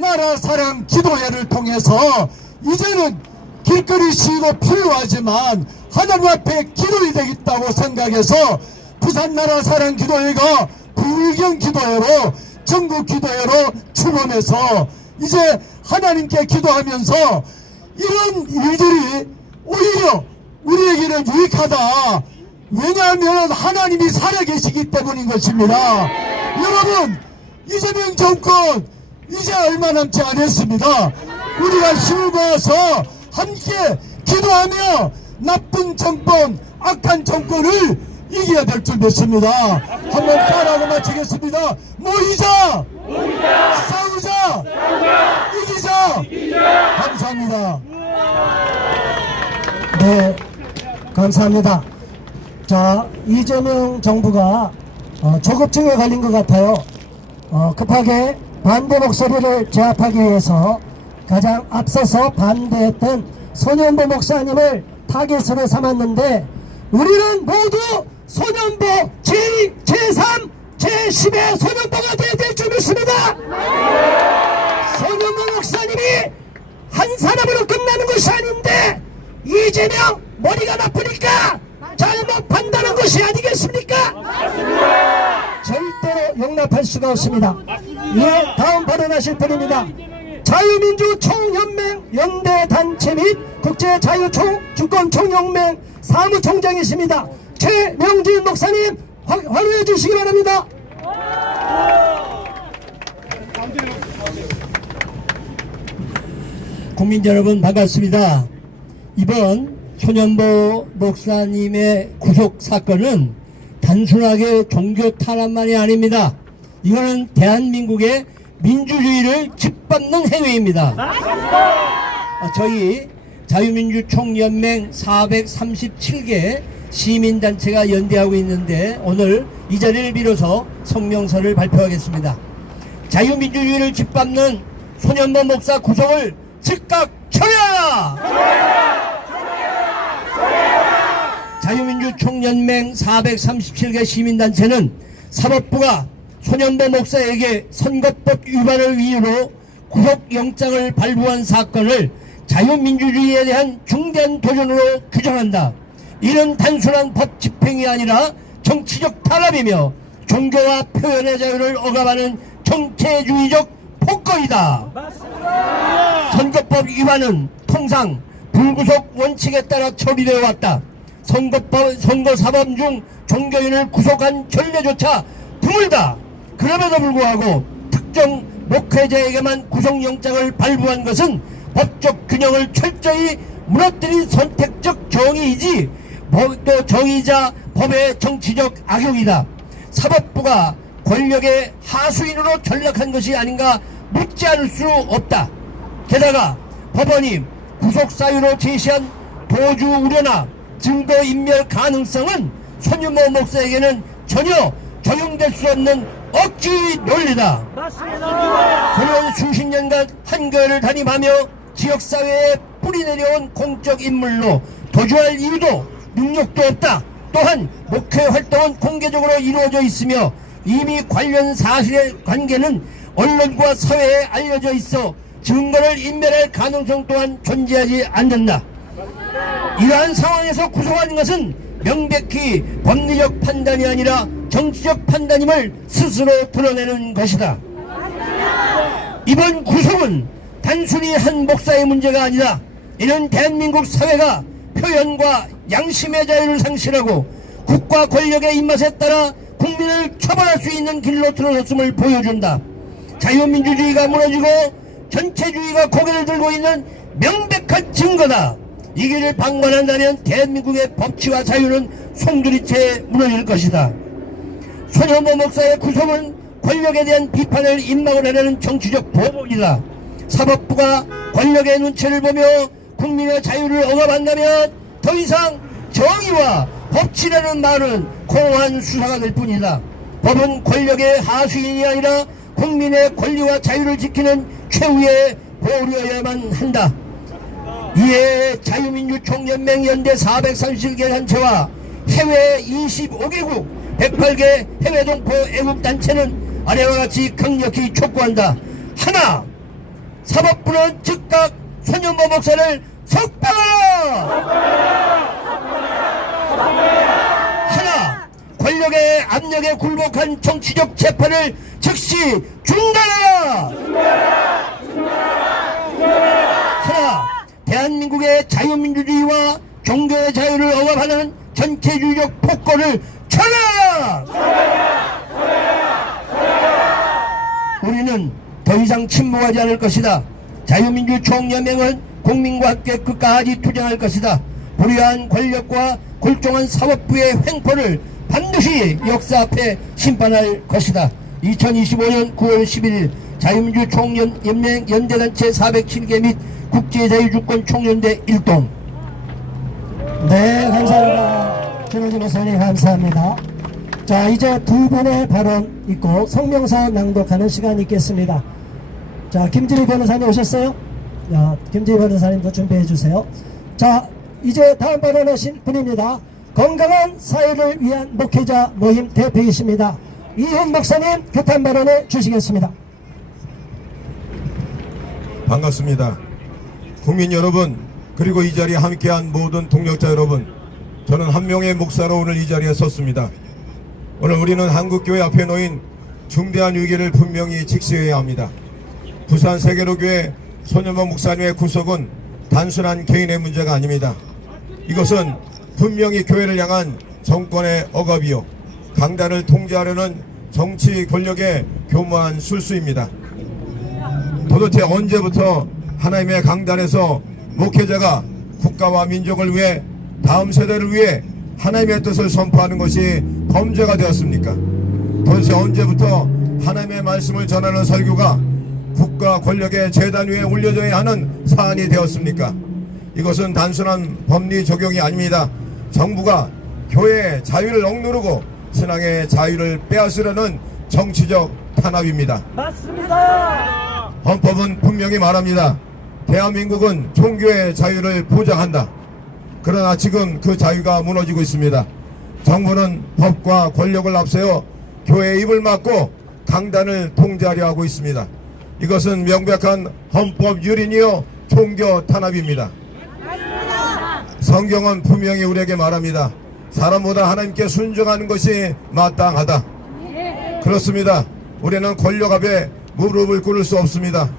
나라사랑 기도회를 통해서 이제는 길거리 시위도 필요하지만 하나님 앞에 기도해야 되겠다고 생각해서 부산 나라사랑 기도회가 불경 기도회로 전국 기도회로 출범해서 이제 하나님께 기도하면서 이런 일들이 오히려 우리에게는 유익하다. 왜냐하면 하나님이 살아계시기 때문인 것입니다. 여러분 이재명 정권 이제 얼마 남지 않았습니다. 우리가 힘을 모아서 함께 기도하며 나쁜 정권 악한 정권을 이겨야 될 줄 믿습니다. 한번 따라하고 마치겠습니다. 모이자! 싸우자! 이기자! 감사합니다. 네, 감사합니다. 자, 이재명 정부가 조급증에 걸린 것 같아요. 급하게 반대 목소리를 제압하기 위해서 가장 앞서서 반대했던 손현보 목사님을 타겟으로 삼았는데 우리는 모두 손현보 제2, 제3, 제10의 손현보가 되어야 될 줄 믿습니다. 손현보 목사님이 한 사람으로 끝나는 것이 아닌데 이재명 머리가 나쁘니까 잘못 판단한 것이 아니겠습니까? 절대로 용납할 수가 없습니다. 예, 다음 발언하실 분입니다. 자유민주총연맹 연대단체 및 국제자유주권총연맹 사무총장이십니다. 최명진 목사님 환호해 주시기 바랍니다. 국민 여러분 반갑습니다. 이번 손현보 목사님의 구속 사건은 단순하게 종교 탄압만이 아닙니다. 이거는 대한민국의 민주주의를 짓밟는 행위입니다. 저희 자유민주총연맹 437개 시민단체가 연대하고 있는데 오늘 이 자리를 빌어서 성명서를 발표하겠습니다. 자유민주주의를 짓밟는 손현보 목사 구속을 즉각 철회하라! 자유민주총연맹 437개 시민단체는 사법부가 손현보 목사에게 선거법 위반을 이유로 구속영장을 발부한 사건을 자유민주주의에 대한 중대한 도전으로 규정한다. 이는 단순한 법 집행이 아니라 정치적 탄압이며 종교와 표현의 자유를 억압하는 정체주의적 폭거이다. 선거법 위반은 통상 불구속 원칙에 따라 처리되어 왔다. 선거사범 중 종교인을 구속한 전례조차 드물다. 그럼에도 불구하고 특정 목회자에게만 구속영장을 발부한 것은 법적 균형을 철저히 무너뜨린 선택적 정의이지 또 정의자 법의 정치적 악용이다. 사법부가 권력의 하수인으로 전락한 것이 아닌가 묻지 않을 수 없다. 게다가 법원이 구속사유로 제시한 도주 우려나 증거인멸 가능성은 손윤모 목사에게는 전혀 적용될 수 없는 억지 논리다. 그는 수십 년간 한교회를 담임하며 지역사회에 뿌리내려온 공적 인물로 도주할 이유도 능력도 없다. 또한 목회 활동은 공개적으로 이루어져 있으며 이미 관련 사실의 관계는 언론과 사회에 알려져 있어 증거를 인멸할 가능성 또한 존재하지 않는다. 이러한 상황에서 구속하는 것은 명백히 법리적 판단이 아니라 정치적 판단임을 스스로 드러내는 것이다. 이번 구속은 단순히 한 목사의 문제가 아니다. 이는 대한민국 사회가 표현과 양심의 자유를 상실하고 국가 권력의 입맛에 따라 국민을 처벌할 수 있는 길로 들어섰음을 보여준다. 자유민주주의가 무너지고 전체주의가 고개를 들고 있는 명백한 증거다. 이 길을 방관한다면 대한민국의 법치와 자유는 송두리째 무너질 것이다. 손현보 목사의 구속은 권력에 대한 비판을 입막을 하려는 정치적 보복이다. 사법부가 권력의 눈치를 보며 국민의 자유를 억압한다면 더 이상 정의와 법치라는 말은 공허한 수사가 될 뿐이다. 법은 권력의 하수인이 아니라 국민의 권리와 자유를 지키는 최후의 보루여야만 한다. 이에 자유민주총연맹 연대 437개 단체와 해외 25개국 108개 해외동포 애국단체는 아래와 같이 강력히 촉구한다. 하나, 사법부는 즉각 손현보 목사를 석방하라! 하나, 권력의 압력에 굴복한 정치적 재판을 즉시 중단하라! 하나, 대한민국의 자유민주주의와 종교의 자유를 억압하는 전체주의적 폭거를 철회하라! 우리는 더 이상 침묵하지 않을 것이다. 자유민주총연맹은 국민과 함께 끝까지 투쟁할 것이다. 불의한 권력과 골종한 사법부의 횡포를 반드시 역사 앞에 심판할 것이다. 2025년 9월 11일 자유민주총연맹 연대단체 407개 및 국제자유주권 총연대 1동. 네, 감사합니다. 김원준 목사님 감사합니다. 자, 이제 두 분의 발언 있고 성명서 낭독하는 시간이 있겠습니다. 자, 김지리 변호사님 오셨어요? 자, 김지리 변호사님도 준비해 주세요. 자, 이제 다음 발언하신 분입니다. 건강한 사회를 위한 목회자 모임 대표이십니다. 이훈 목사님 규탄 발언해 주시겠습니다. 반갑습니다. 국민 여러분, 그리고 이 자리에 함께한 모든 동력자 여러분, 저는 한 명의 목사로 오늘 이 자리에 섰습니다. 오늘 우리는 한국교회 앞에 놓인 중대한 위기를 분명히 직시해야 합니다. 부산 세계로교회 손현보 목사님의 구속은 단순한 개인의 문제가 아닙니다. 이것은 분명히 교회를 향한 정권의 억압이요, 강단을 통제하려는 정치 권력의 교묘한 술수입니다. 도대체 언제부터 하나님의 강단에서 목회자가 국가와 민족을 위해, 다음 세대를 위해 하나님의 뜻을 선포하는 것이 범죄가 되었습니까? 도대체 언제부터 하나님의 말씀을 전하는 설교가 국가 권력의 재단 위에 올려져야 하는 사안이 되었습니까? 이것은 단순한 법리 적용이 아닙니다. 정부가 교회의 자유를 억누르고 신앙의 자유를 빼앗으려는 정치적 탄압입니다. 맞습니다. 헌법은 분명히 말합니다. 대한민국은 종교의 자유를 보장한다. 그러나 지금 그 자유가 무너지고 있습니다. 정부는 법과 권력을 앞세워 교회의 입을 막고 강단을 통제하려 하고 있습니다. 이것은 명백한 헌법 유린이요 종교 탄압입니다. 성경은 분명히 우리에게 말합니다. 사람보다 하나님께 순종하는 것이 마땅하다. 그렇습니다. 우리는 권력 앞에 무릎을 꿇을 수 없습니다.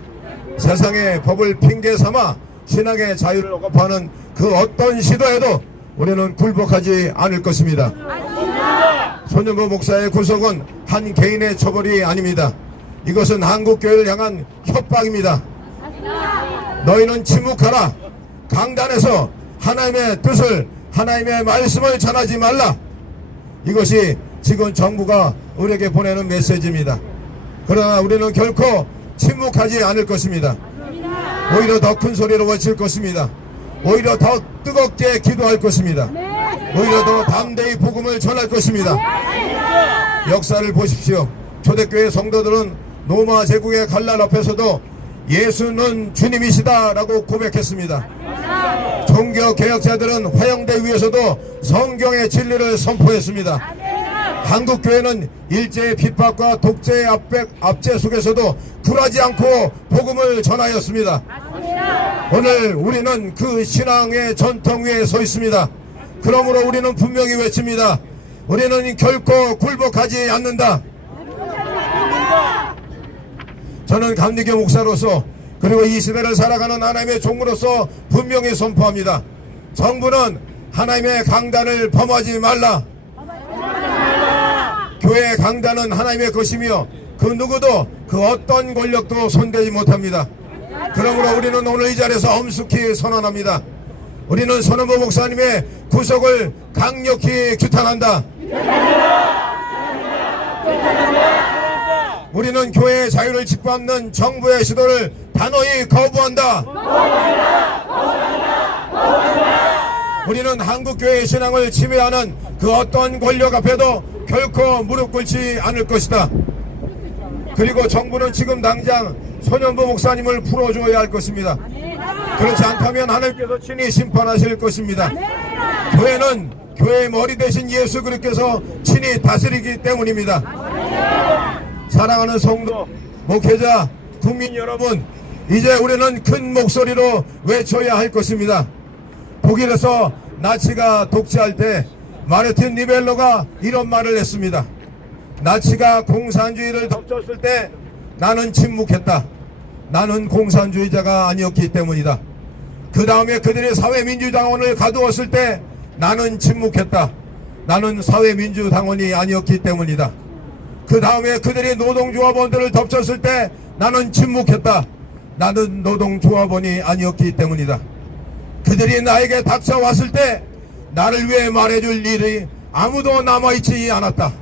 세상의 법을 핑계 삼아 신앙의 자유를 억압하는 그 어떤 시도에도 우리는 굴복하지 않을 것입니다. 손현보 목사의 구속은 한 개인의 처벌이 아닙니다. 이것은 한국교회를 향한 협박입니다. 너희는 침묵하라. 강단에서 하나님의 뜻을, 하나님의 말씀을 전하지 말라. 이것이 지금 정부가 우리에게 보내는 메시지입니다. 그러나 우리는 결코 침묵하지 않을 것입니다. 오히려 더 큰 소리로 외칠 것입니다. 오히려 더 뜨겁게 기도할 것입니다. 오히려 더 담대히 복음을 전할 것입니다. 역사를 보십시오. 초대교회 성도들은 로마 제국의 칼날 앞에서도 예수는 주님이시다 라고 고백했습니다. 종교개혁자들은 화영대 위에서도 성경의 진리를 선포했습니다. 한국교회는 일제의 핍박과 독재의 압제 속에서도 굴하지 않고 복음을 전하였습니다. 오늘 우리는 그 신앙의 전통 위에 서 있습니다. 그러므로 우리는 분명히 외칩니다. 우리는 결코 굴복하지 않는다. 저는 감리교 목사로서 그리고 이 시대를 살아가는 하나님의 종으로서 분명히 선포합니다. 정부는 하나님의 강단을 범하지 말라. 교회의 강단은 하나님의 것이며 그 누구도 그 어떤 권력도 손대지 못합니다. 그러므로 우리는 오늘 이 자리에서 엄숙히 선언합니다. 우리는 손현보 목사님의 구속을 강력히 규탄한다. 우리는 교회의 자유를 짓밟는 정부의 시도를 단호히 거부한다. 우리는 한국교회의 신앙을 침해하는 그 어떤 권력 앞에도 결코 무릎 꿇지 않을 것이다. 그리고 정부는 지금 당장 손현보 목사님을 풀어줘야 할 것입니다. 그렇지 않다면 하나님께서 친히 심판하실 것입니다. 교회는 교회의 머리 대신 예수 그리스도께서 친히 다스리기 때문입니다. 사랑하는 성도, 목회자, 국민 여러분, 이제 우리는 큰 목소리로 외쳐야 할 것입니다. 독일에서 나치가 독재할 때 마르틴 니벨러가 이런 말을 했습니다. 나치가 공산주의를 덮쳤을 때 나는 침묵했다. 나는 공산주의자가 아니었기 때문이다. 그 다음에 그들이 사회민주당원을 가두었을 때 나는 침묵했다. 나는 사회민주당원이 아니었기 때문이다. 그 다음에 그들이 노동조합원들을 덮쳤을 때 나는 침묵했다. 나는 노동조합원이 아니었기 때문이다. 그들이 나에게 닥쳐왔을 때 나를 위해 말해줄 일이 아무도 남아있지 않았다.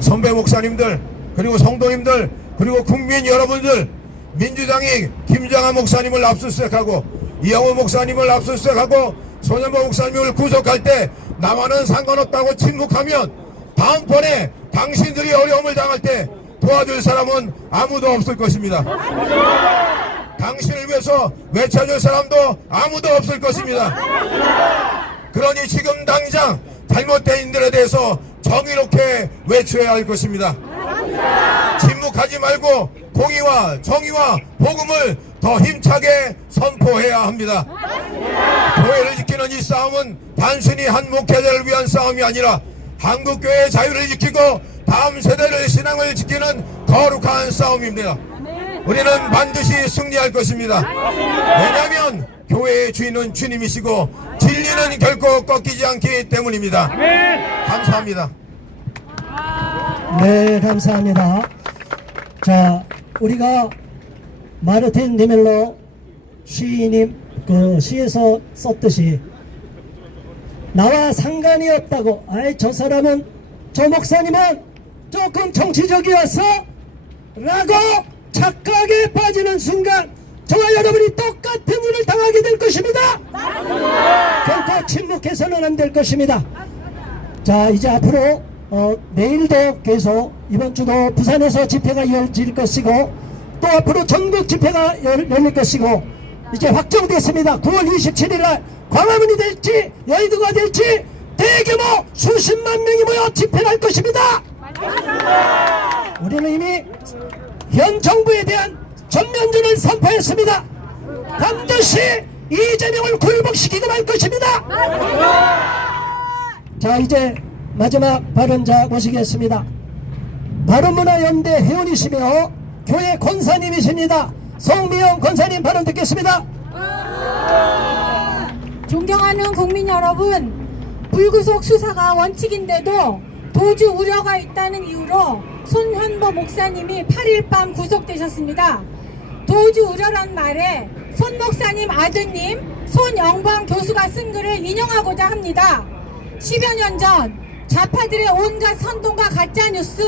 선배 목사님들, 그리고 성도님들, 그리고 국민 여러분들, 민주당이 김장한 목사님을 압수수색하고 이영호 목사님을 압수수색하고 손현보 목사님을 구속할 때 나와는 상관없다고 침묵하면 다음번에 당신들이 어려움을 당할 때 도와줄 사람은 아무도 없을 것입니다. 당신을 위해서 외쳐줄 사람도 아무도 없을 것입니다. 그러니 지금 당장 잘못된 인들에 대해서 정의롭게 외쳐야 할 것입니다. 침묵하지 말고 공의와 정의와 복음을 더 힘차게 선포해야 합니다. 교회를 지키는 이 싸움은 단순히 한 목회자를 위한 싸움이 아니라 한국교회의 자유를 지키고 다음 세대를 신앙을 지키는 거룩한 싸움입니다. 우리는 반드시 승리할 것입니다. 왜냐하면 교회의 주인은 주님이시고 진리는 결코 꺾이지 않기 때문입니다. 감사합니다. 네, 감사합니다. 자, 우리가 마르틴 니멜러 시인님 그 시에서 썼듯이 나와 상관이 없다고, 아이 저 사람은, 저 목사님은 조금 정치적이어서 라고 착각에 빠지는 순간 저와 여러분이 똑같은 일을 당하게 될 것입니다. 결코 침묵해서는 안 될 것입니다. 자, 이제 앞으로 내일도 계속 이번 주도 부산에서 집회가 이어질 것이고 또 앞으로 전국 집회가 열릴 것이고 이제 확정됐습니다. 9월 27일 날 광화문이 될지 여의도가 될지 대규모 수십만 명이 모여 집회를 할 것입니다. 우리는 이미 현 정부에 대한 전면전을 선포했습니다. 반드시 이재명을 굴복시키고 말 것입니다. 자, 이제 마지막 발언자 모시겠습니다. 바른문화연대 회원이시며 교회 권사님이십니다. 송미영 권사님 발언 듣겠습니다. 존경하는 국민 여러분, 불구속 수사가 원칙인데도 도주 우려가 있다는 이유로 손현보 목사님이 8일 밤 구속되셨습니다. 도주 우려란 말에 손 목사님 아드님 손영광 교수가 쓴 글을 인용하고자 합니다. 10여 년 전 좌파들의 온갖 선동과 가짜뉴스,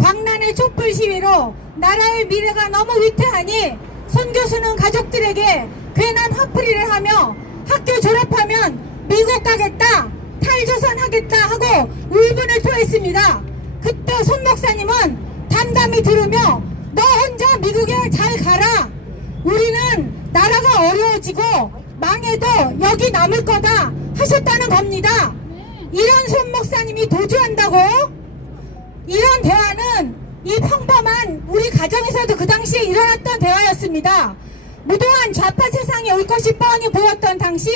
광란의 촛불 시위로 나라의 미래가 너무 위태하니 손 교수는 가족들에게 괜한 화풀이를 하며 학교 졸업하면 미국 가겠다, 탈조선 하겠다 하고 울분을 토했습니다. 그때 손 목사님은 담담히 들으며 너 혼자 미국에 잘 가라. 우리는 나라가 어려워지고 망해도 여기 남을 거다 하셨다는 겁니다. 이런 손 목사님이 도주한다고? 이런 대화는 이 평범한 우리 가정에서도 그 당시에 일어났던 대화였습니다. 무도한 좌파 세상이 올 것이 뻔히 보였던 당시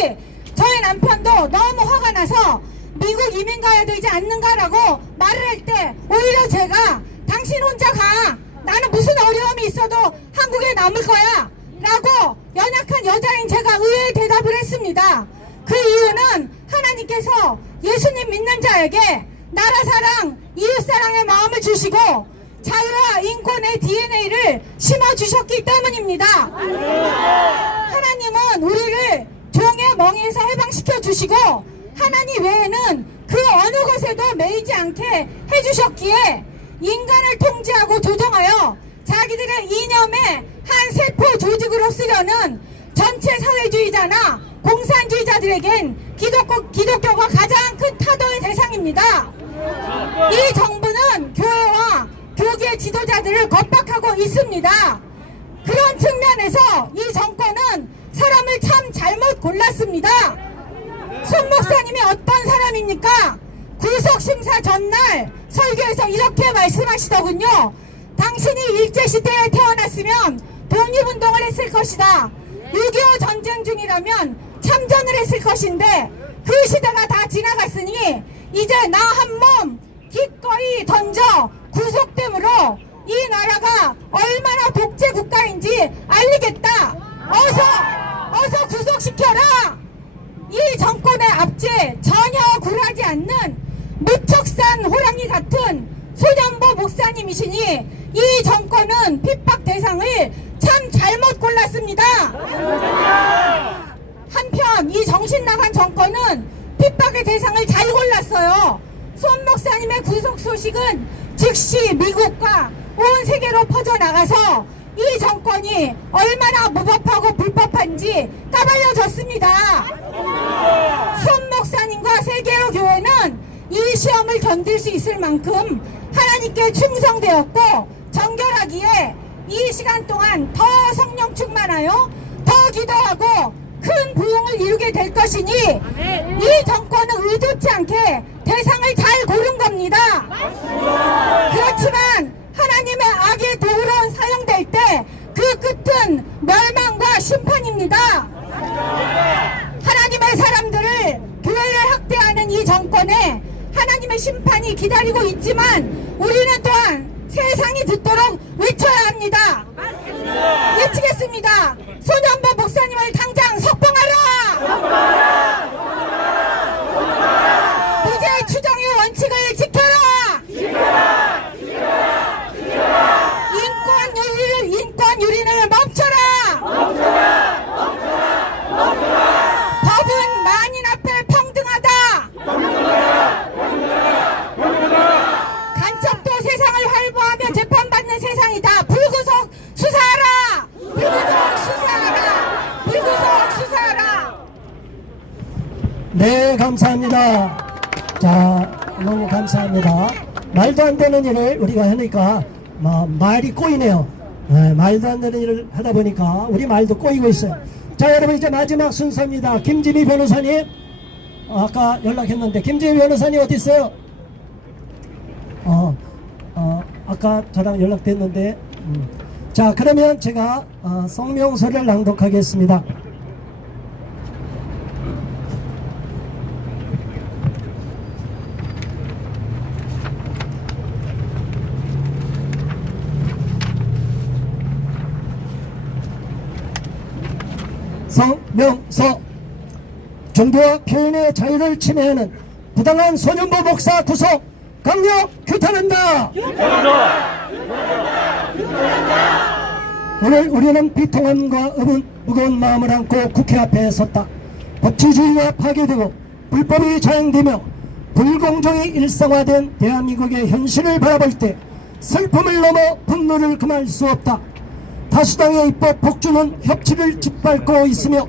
저희 남편도 너무 화가 나서 미국 이민 가야 되지 않는가라고 말을 할 때 오히려 제가 당신 혼자 가. 나는 무슨 어려움이 있어도 한국에 남을 거야. 라고 연약한 여자인 제가 의외의 대답을 했습니다. 그 이유는 하나님께서 예수님 믿는 자에게 나라 사랑, 이웃 사랑의 마음을 주시고 자유와 인권의 DNA를 심어주셨기 때문입니다. 하나님은 우리를 종의 멍에서 해방시켜 주시고 하나님 외에는 그 어느 것에도 매이지 않게 해주셨기에 인간을 통제하고 조종하여 자기들의 이념의 한 세포 조직으로 쓰려는 전체 사회주의자나 공산주의자들에겐 기독교가 가장 큰 타도의 대상입니다. 이 정부는 교회와 교계 지도자들을 겁박하고 있습니다. 그런 측면에서 이 정권은 사람을 참 잘못 골랐습니다. 손 목사님이 어떤 사람입니까? 구속심사 전날 설교에서 이렇게 말씀하시더군요. 당신이 일제시대에 태어났으면 독립운동을 했을 것이다. 6.25 전쟁 중이라면 참전을 했을 것인데 그 시대가 다 지나갔으니 이제 나 한 몸 기꺼이 던져 구속됨으로 이 나라가 얼마나 독재 국가인지 알리겠다. 어서 구속시켜라. 이 정권의 압제에 전혀 굴하지 않는 무척산 호랑이 같은 손현보 목사님이시니 이 정권은 핍박 대상을 참 잘못 골랐습니다. 한편 이 정신나간 정권은 핍박의 대상을 잘 골랐어요. 손 목사님의 구속 소식은 즉시 미국과 온 세계로 퍼져나가서 이 정권이 얼마나 무법하고 불법한지 까발려졌습니다. 손 목사님과 세계의 교회는 이 시험을 견딜 수 있을 만큼 하나님께 충성되었고 정결하기에 이 시간 동안 더 성령 충만하여 더 기도하고 큰 부흥을 이루게 될 것이니 이 정권은 의도치 않게 대상을 잘 고른 겁니다. 그렇지만 하나님의 악의 도구로 사용될 때 그 끝은 멸망과 심판입니다. 하나님의 사람들을 교회를 학대하는 이 정권에 하나님의 심판이 기다리고 있지만 우리는 또한 세상이 듣도록 외쳐야 합니다. 외치겠습니다. 손현보 목사님을 당장 석방하라! 무죄 추정의 원칙을 지켜라! 인권유린을 멈춰라! 법은 만인 앞에 평등하다! 간첩도 세상을 활보하며 재판받는 세상이다! 네, 감사합니다. 자, 너무 감사합니다. 말도 안 되는 일을 우리가 하니까 말이 꼬이네요. 네, 말도 안 되는 일을 하다 보니까 우리 말도 꼬이고 있어요. 자, 여러분 이제 마지막 순서입니다. 김지미 변호사님, 아까 연락했는데 김지미 변호사님 어디 있어요? 아까 저랑 연락됐는데 자, 그러면 제가 성명서를 낭독하겠습니다. 성명서. 정보와 표현의 자유를 침해하는 부당한 소년보 목사 구속 강력 규탄한다. 오늘 우리는 비통함과 무거운 마음을 안고 국회 앞에 섰다. 법치주의가 파괴되고 불법이 자행되며 불공정이 일상화된 대한민국의 현실을 바라볼 때 슬픔을 넘어 분노를 금할 수 없다. 다수당의 입법 폭주는 협치를 짓밟고 있으며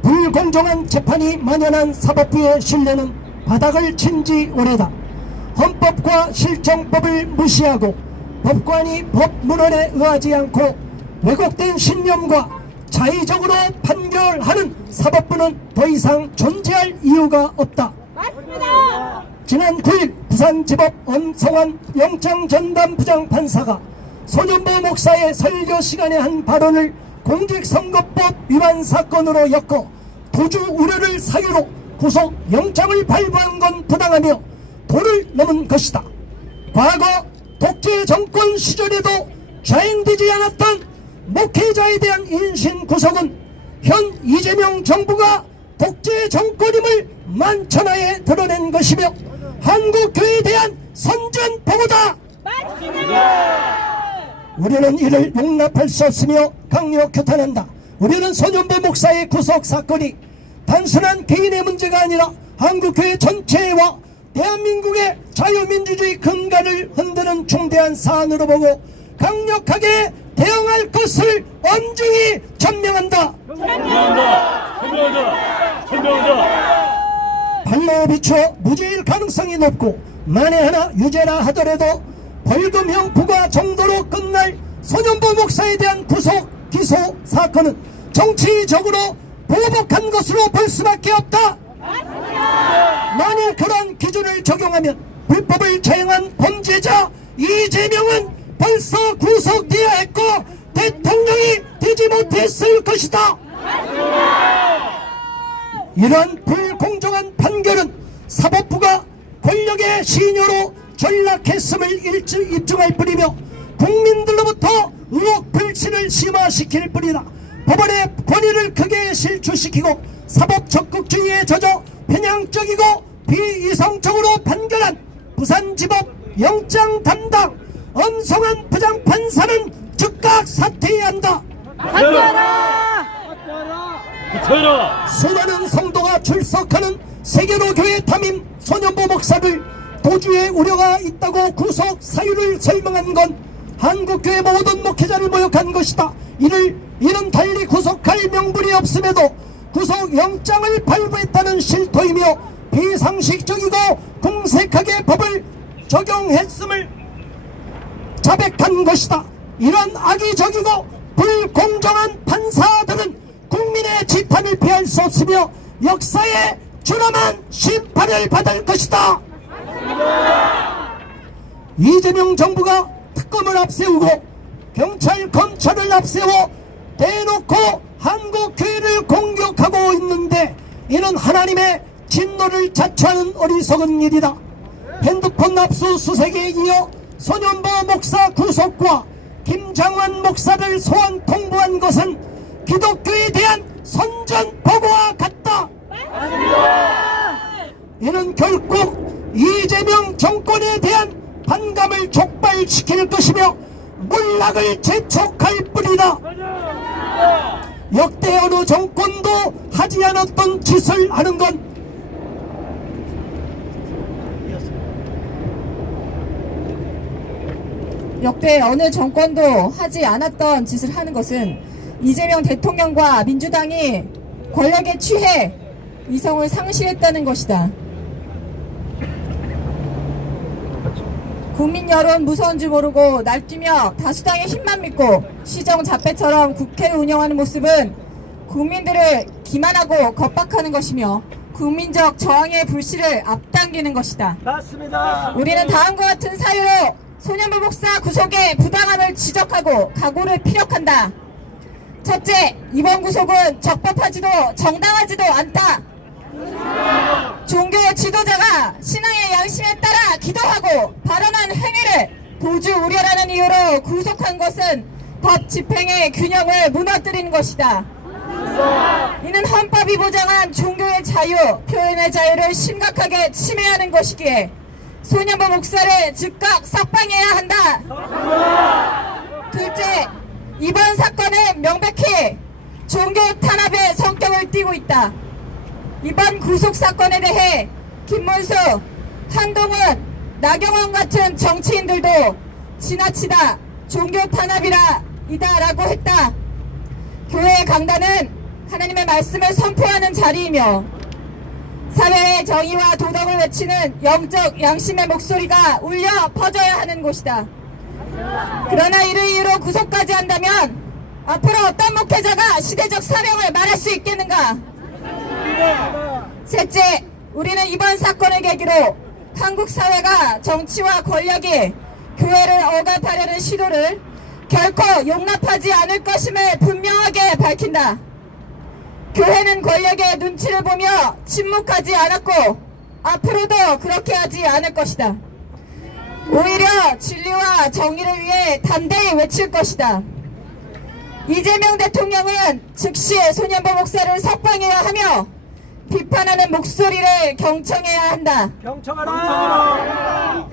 불공정한 재판이 만연한 사법부의 신뢰는 바닥을 친 지 오래다. 헌법과 실정법을 무시하고 법관이 법문헌에 의하지 않고 왜곡된 신념과 자의적으로 판결하는 사법부는 더 이상 존재할 이유가 없다. 맞습니다. 지난 9일 부산지법 엄성환 영장전담 부장판사가 소년보 목사의 설교 시간에 한 발언을 공직선거법 위반 사건으로 엮어 도주 우려를 사유로 구속 영장을 발부한 건 부당하며 도를 넘은 것이다. 과거 독재 정권 시절에도 자행되지 않았던 목회자에 대한 인신 구속은 현 이재명 정부가 독재 정권임을 만천하에 드러낸 것이며 한국교회에 대한 선전포고다. 맞습니다. 우리는 이를 용납할 수 없으며 강력 규탄한다. 우리는 소년보 목사의 구속 사건이 단순한 개인의 문제가 아니라 한국교회 전체와 대한민국의 자유민주주의 근간을 흔드는 중대한 사안으로 보고 강력하게 대응할 것을 엄중히 전명한다. 판례에 비추어 무죄일 가능성이 높고 만에 하나 유죄라 하더라도 벌금형 부과 정도로 끝날 소년보 목사에 대한 구속 기소 사건은 정치적으로 보복한 것으로 볼 수밖에 없다. 만일 그런 기준을 적용하면 불법을 자행한 범죄자 이재명은 벌써 구속되어야 했고 대통령이 되지 못했을 것이다. 이런 불공정한 판결은 사법부가 권력의 시녀로 전락했음을 입증할 뿐이며 국민들로부터 의혹 불신을 심화시킬 뿐이다. 법원의 권위를 크게 실추시키고 사법 적극주의에 젖어 편향적이고 비이성적으로 판결한 부산지법 영장 담당 엄성환 부장판사는 즉각 사퇴해야 한다. 수많은 성도가 출석하는 세계로 교회 담임 소년보 목사를 도주의 우려가 있다고 구속 사유를 설명한 건 한국교회 모든 목회자를 모욕한 것이다. 이는 달리 구속할 명분이 없음에도 구속영장을 발부했다는 실토이며 비상식적이고 궁색하게 법을 적용했음을 자백한 것이다. 이런 악의적이고 불공정한 판사들은 국민의 지탄을 피할 수 없으며 역사에 준엄한 심판을 받을 것이다. 이재명 정부가 특검을 앞세우고 경찰 검찰을 앞세워 대놓고 한국교회를 공격하고 있는데 이는 하나님의 진노를 자초하는 어리석은 일이다. 핸드폰 압수수색에 이어 소년보 목사 구속과 김장환 목사를 소환 통보한 것은 기독교에 대한 선전포고와 같다. 이는 결국 이재명 정권에 대한 반감을 촉발시킬 것이며 몰락을 재촉할 뿐이다. 역대 어느 정권도 하지 않았던 짓을 하는 건 역대 어느 정권도 하지 않았던 짓을 하는 것은 이재명 대통령과 민주당이 권력에 취해 이성을 상실했다는 것이다. 국민 여론 무서운 줄 모르고 날뛰며 다수당의 힘만 믿고 시정잡배처럼 국회를 운영하는 모습은 국민들을 기만하고 겁박하는 것이며 국민적 저항의 불씨를 앞당기는 것이다. 맞습니다. 우리는 다음과 같은 사유로 소년부 목사 구속의 부당함을 지적하고 각오를 피력한다. 첫째, 이번 구속은 적법하지도 정당하지도 않다. 종교의 지도자가 신앙의 양심에 따라 기도하고 발언한 행위를 도주 우려라는 이유로 구속한 것은 법 집행의 균형을 무너뜨린 것이다. 이는 헌법이 보장한 종교의 자유, 표현의 자유를 심각하게 침해하는 것이기에 소년부 목사를 즉각 석방해야 한다. 둘째, 이번 사건은 명백히 종교 탄압의 성격을 띠고 있다. 이번 구속 사건에 대해 김문수, 한동훈, 나경원 같은 정치인들도 지나치다 종교 탄압이라고 했다. 교회의 강단은 하나님의 말씀을 선포하는 자리이며 사회의 정의와 도덕을 외치는 영적 양심의 목소리가 울려 퍼져야 하는 곳이다. 그러나 이를 이유로 구속까지 한다면 앞으로 어떤 목회자가 시대적 사명을 말할 수 있겠는가? 셋째, 우리는 이번 사건을 계기로 한국 사회가 정치와 권력이 교회를 억압하려는 시도를 결코 용납하지 않을 것임을 분명하게 밝힌다. 교회는 권력의 눈치를 보며 침묵하지 않았고 앞으로도 그렇게 하지 않을 것이다. 오히려 진리와 정의를 위해 담대히 외칠 것이다. 이재명 대통령은 즉시 소년부 목사를 석방해야 하며 비판하는 목소리를 경청해야 한다. 경청하라.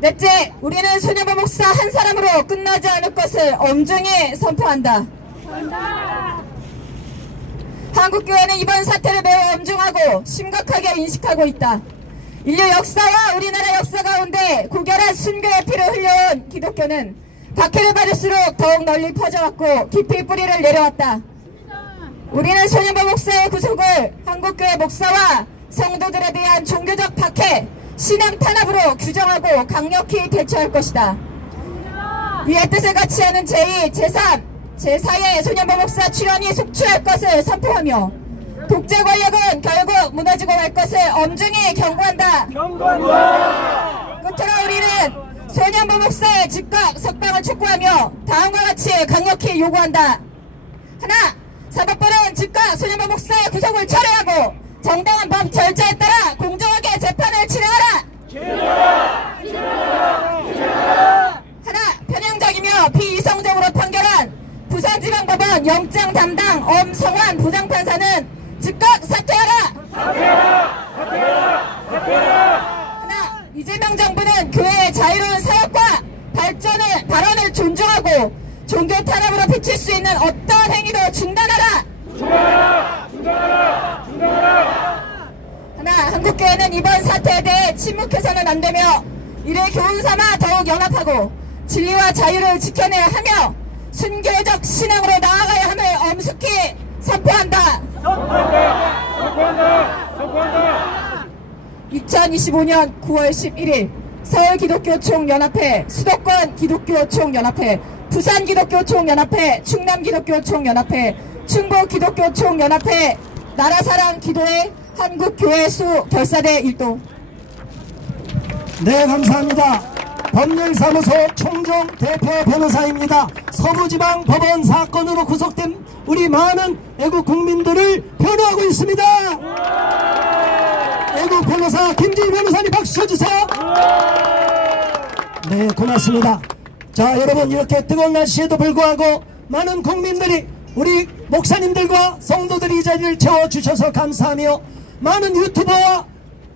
넷째, 우리는 소년부 목사 한 사람으로 끝나지 않을 것을 엄중히 선포한다. 한국교회는 이번 사태를 매우 엄중하고 심각하게 인식하고 있다. 인류 역사와 우리나라 역사 가운데 고결한 순교의 피를 흘려온 기독교는 박해를 받을수록 더욱 널리 퍼져왔고 깊이 뿌리를 내려왔다. 우리는 소년부 목사의 구속을 한국교회 목사와 성도들에 대한 종교적 박해, 신앙 탄압으로 규정하고 강력히 대처할 것이다. 이의 뜻을 같이 하는 제2, 제3, 제4의 소년부 목사 출연이 속출할 것을 선포하며 독재 권력은 결국 무너지고 말 것을 엄중히 경고한다. 끝으로 우리는 소년부 목사의 즉각 석방을 촉구하며 다음과 같이 강력히 요구한다. 하나, 사법부는 즉각 소년부 목사의 구속을 철회하고 정당한 법 절차에 따라 공정하게 재판을 진행하라. 하나, 편향적이며 비이성적으로 판결한 부산지방법원 영장 담당 엄성환 부장판사는 즉각 사퇴하라. 하나, 이재명 정부는 교회의 자유로운 사역과 발언을 존중하고 종교 탄압으로 비칠 수 있는 어떠한 행위도 중단하라. 하나, 한국교회는 이번 사태에 대해 침묵해서는 안 되며 이를 교훈 삼아 더욱 연합하고 진리와 자유를 지켜내야 하며 순교적 신앙으로 나아가야 함을 엄숙히 선포한다. 2025년 9월 11일 서울기독교총연합회, 수도권 기독교총연합회, 부산기독교총연합회, 충남기독교총연합회, 충북기독교총연합회, 나라사랑 기도회 한국교회수 결사대 1도. 네, 감사합니다. 법률사무소 총정 대표 변호사입니다. 서부지방법원 사건으로 구속된 우리 많은 애국 국민들을 변호하고 있습니다. 애국 변호사 김지희 변호사님 박수 쳐주세요. 네, 고맙습니다. 자, 여러분, 이렇게 뜨거운 날씨에도 불구하고 많은 국민들이 우리 목사님들과 성도들이 이 자리를 채워주셔서 감사하며 많은 유튜버와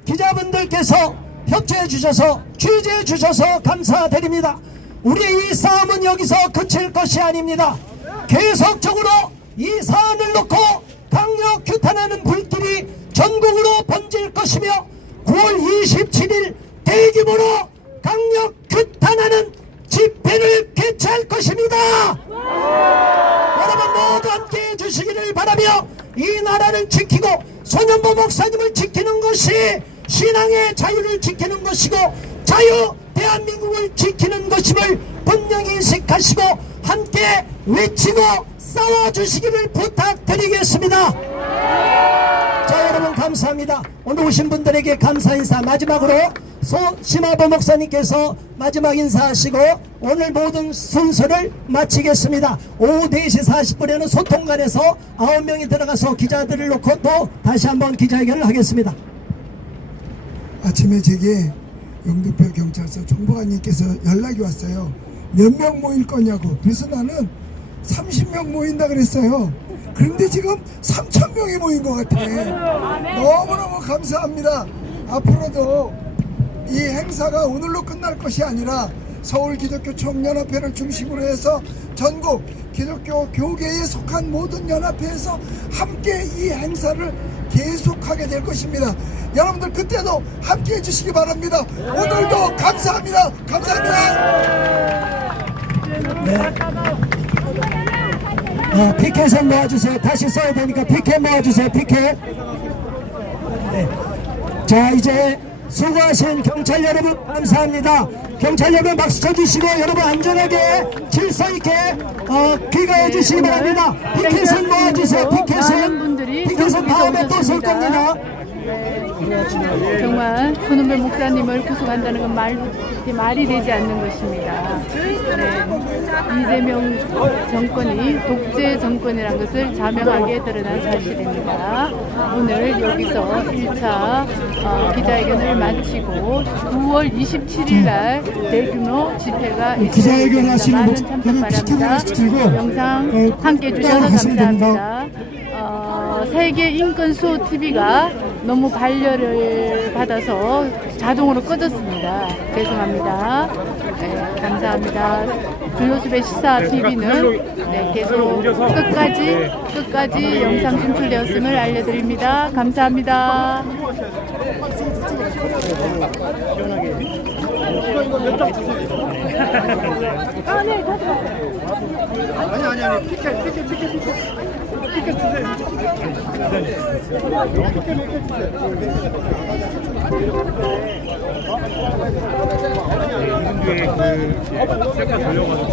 기자분들께서 협조해 주셔서 취재해 주셔서 감사드립니다. 우리의 이 싸움은 여기서 그칠 것이 아닙니다. 계속적으로 이 사안을 놓고 강력 규탄하는 불길이 전국으로 번질 것이며 9월 27일 대규모로 강력 규탄하는 집회를 개최할 것입니다. 여러분 모두 함께 해주시기를 바라며 이 나라를 지키고 손현보 목사님을 지키는 것이 신앙의 자유를 지키는 것이고 자유 대한민국을 지키는 것임을 분명히 인식하시고 함께 외치고 싸워주시기를 부탁드리겠습니다. 자, 여러분 감사합니다. 오늘 오신 분들에게 감사 인사 마지막으로 심화보 목사님께서 마지막 인사하시고 오늘 모든 순서를 마치겠습니다. 오후 4시 40분에는 소통관에서 9명이 들어가서 기자들을 놓고 또 다시 한번 기자회견을 하겠습니다. 아침에 제게 영등포 경찰서 총보관님께서 연락이 왔어요. 몇 명 모일 거냐고. 그래서 나는 30명 모인다 그랬어요. 그런데 지금 3,000명이 모인 것 같아. 너무너무 감사합니다. 앞으로도 이 행사가 오늘로 끝날 것이 아니라 서울기독교 총연합회를 중심으로 해서 전국 기독교 교계에 속한 모든 연합회에서 함께 이 행사를 계속하게 될 것입니다. 여러분들 그때도 함께 해주시기 바랍니다. 오늘도 감사합니다. 감사합니다. 네. 피켓을 모아주세요. 다시 써야 되니까 피켓 모아주세요. 피켓. 네. 자, 이제 수고하신 경찰 여러분 감사합니다. 경찰 여러분 박수 쳐주시고 여러분 안전하게 질서 있게 귀가해 주시기 바랍니다. 피켓은 모아주세요. 피켓은 다음에 또 설 겁니다. 정말 손은배 목사님을 구속한다는 건 말이 되지 않는 것입니다. 네. 이재명 정권이 독재 정권이라는 것을 자명하게 드러난 사실입니다. 오늘 여기서 1차 기자회견을 마치고 9월 27일 날 대규모 집회가 기자회견 하시는 많은 참석 바랍니다. 영상 함께 해주셔서 감사합니다. 세계 인권수호 TV가 너무 반려를 받아서 자동으로 꺼졌습니다. 죄송합니다. 네, 감사합니다. 주요수배 시사 TV는 네, 계속 끝까지 영상 진출되었음을 알려드립니다. 감사합니다. 아니 피켓 주세요. 이승주의 그 셀카 돌려가지고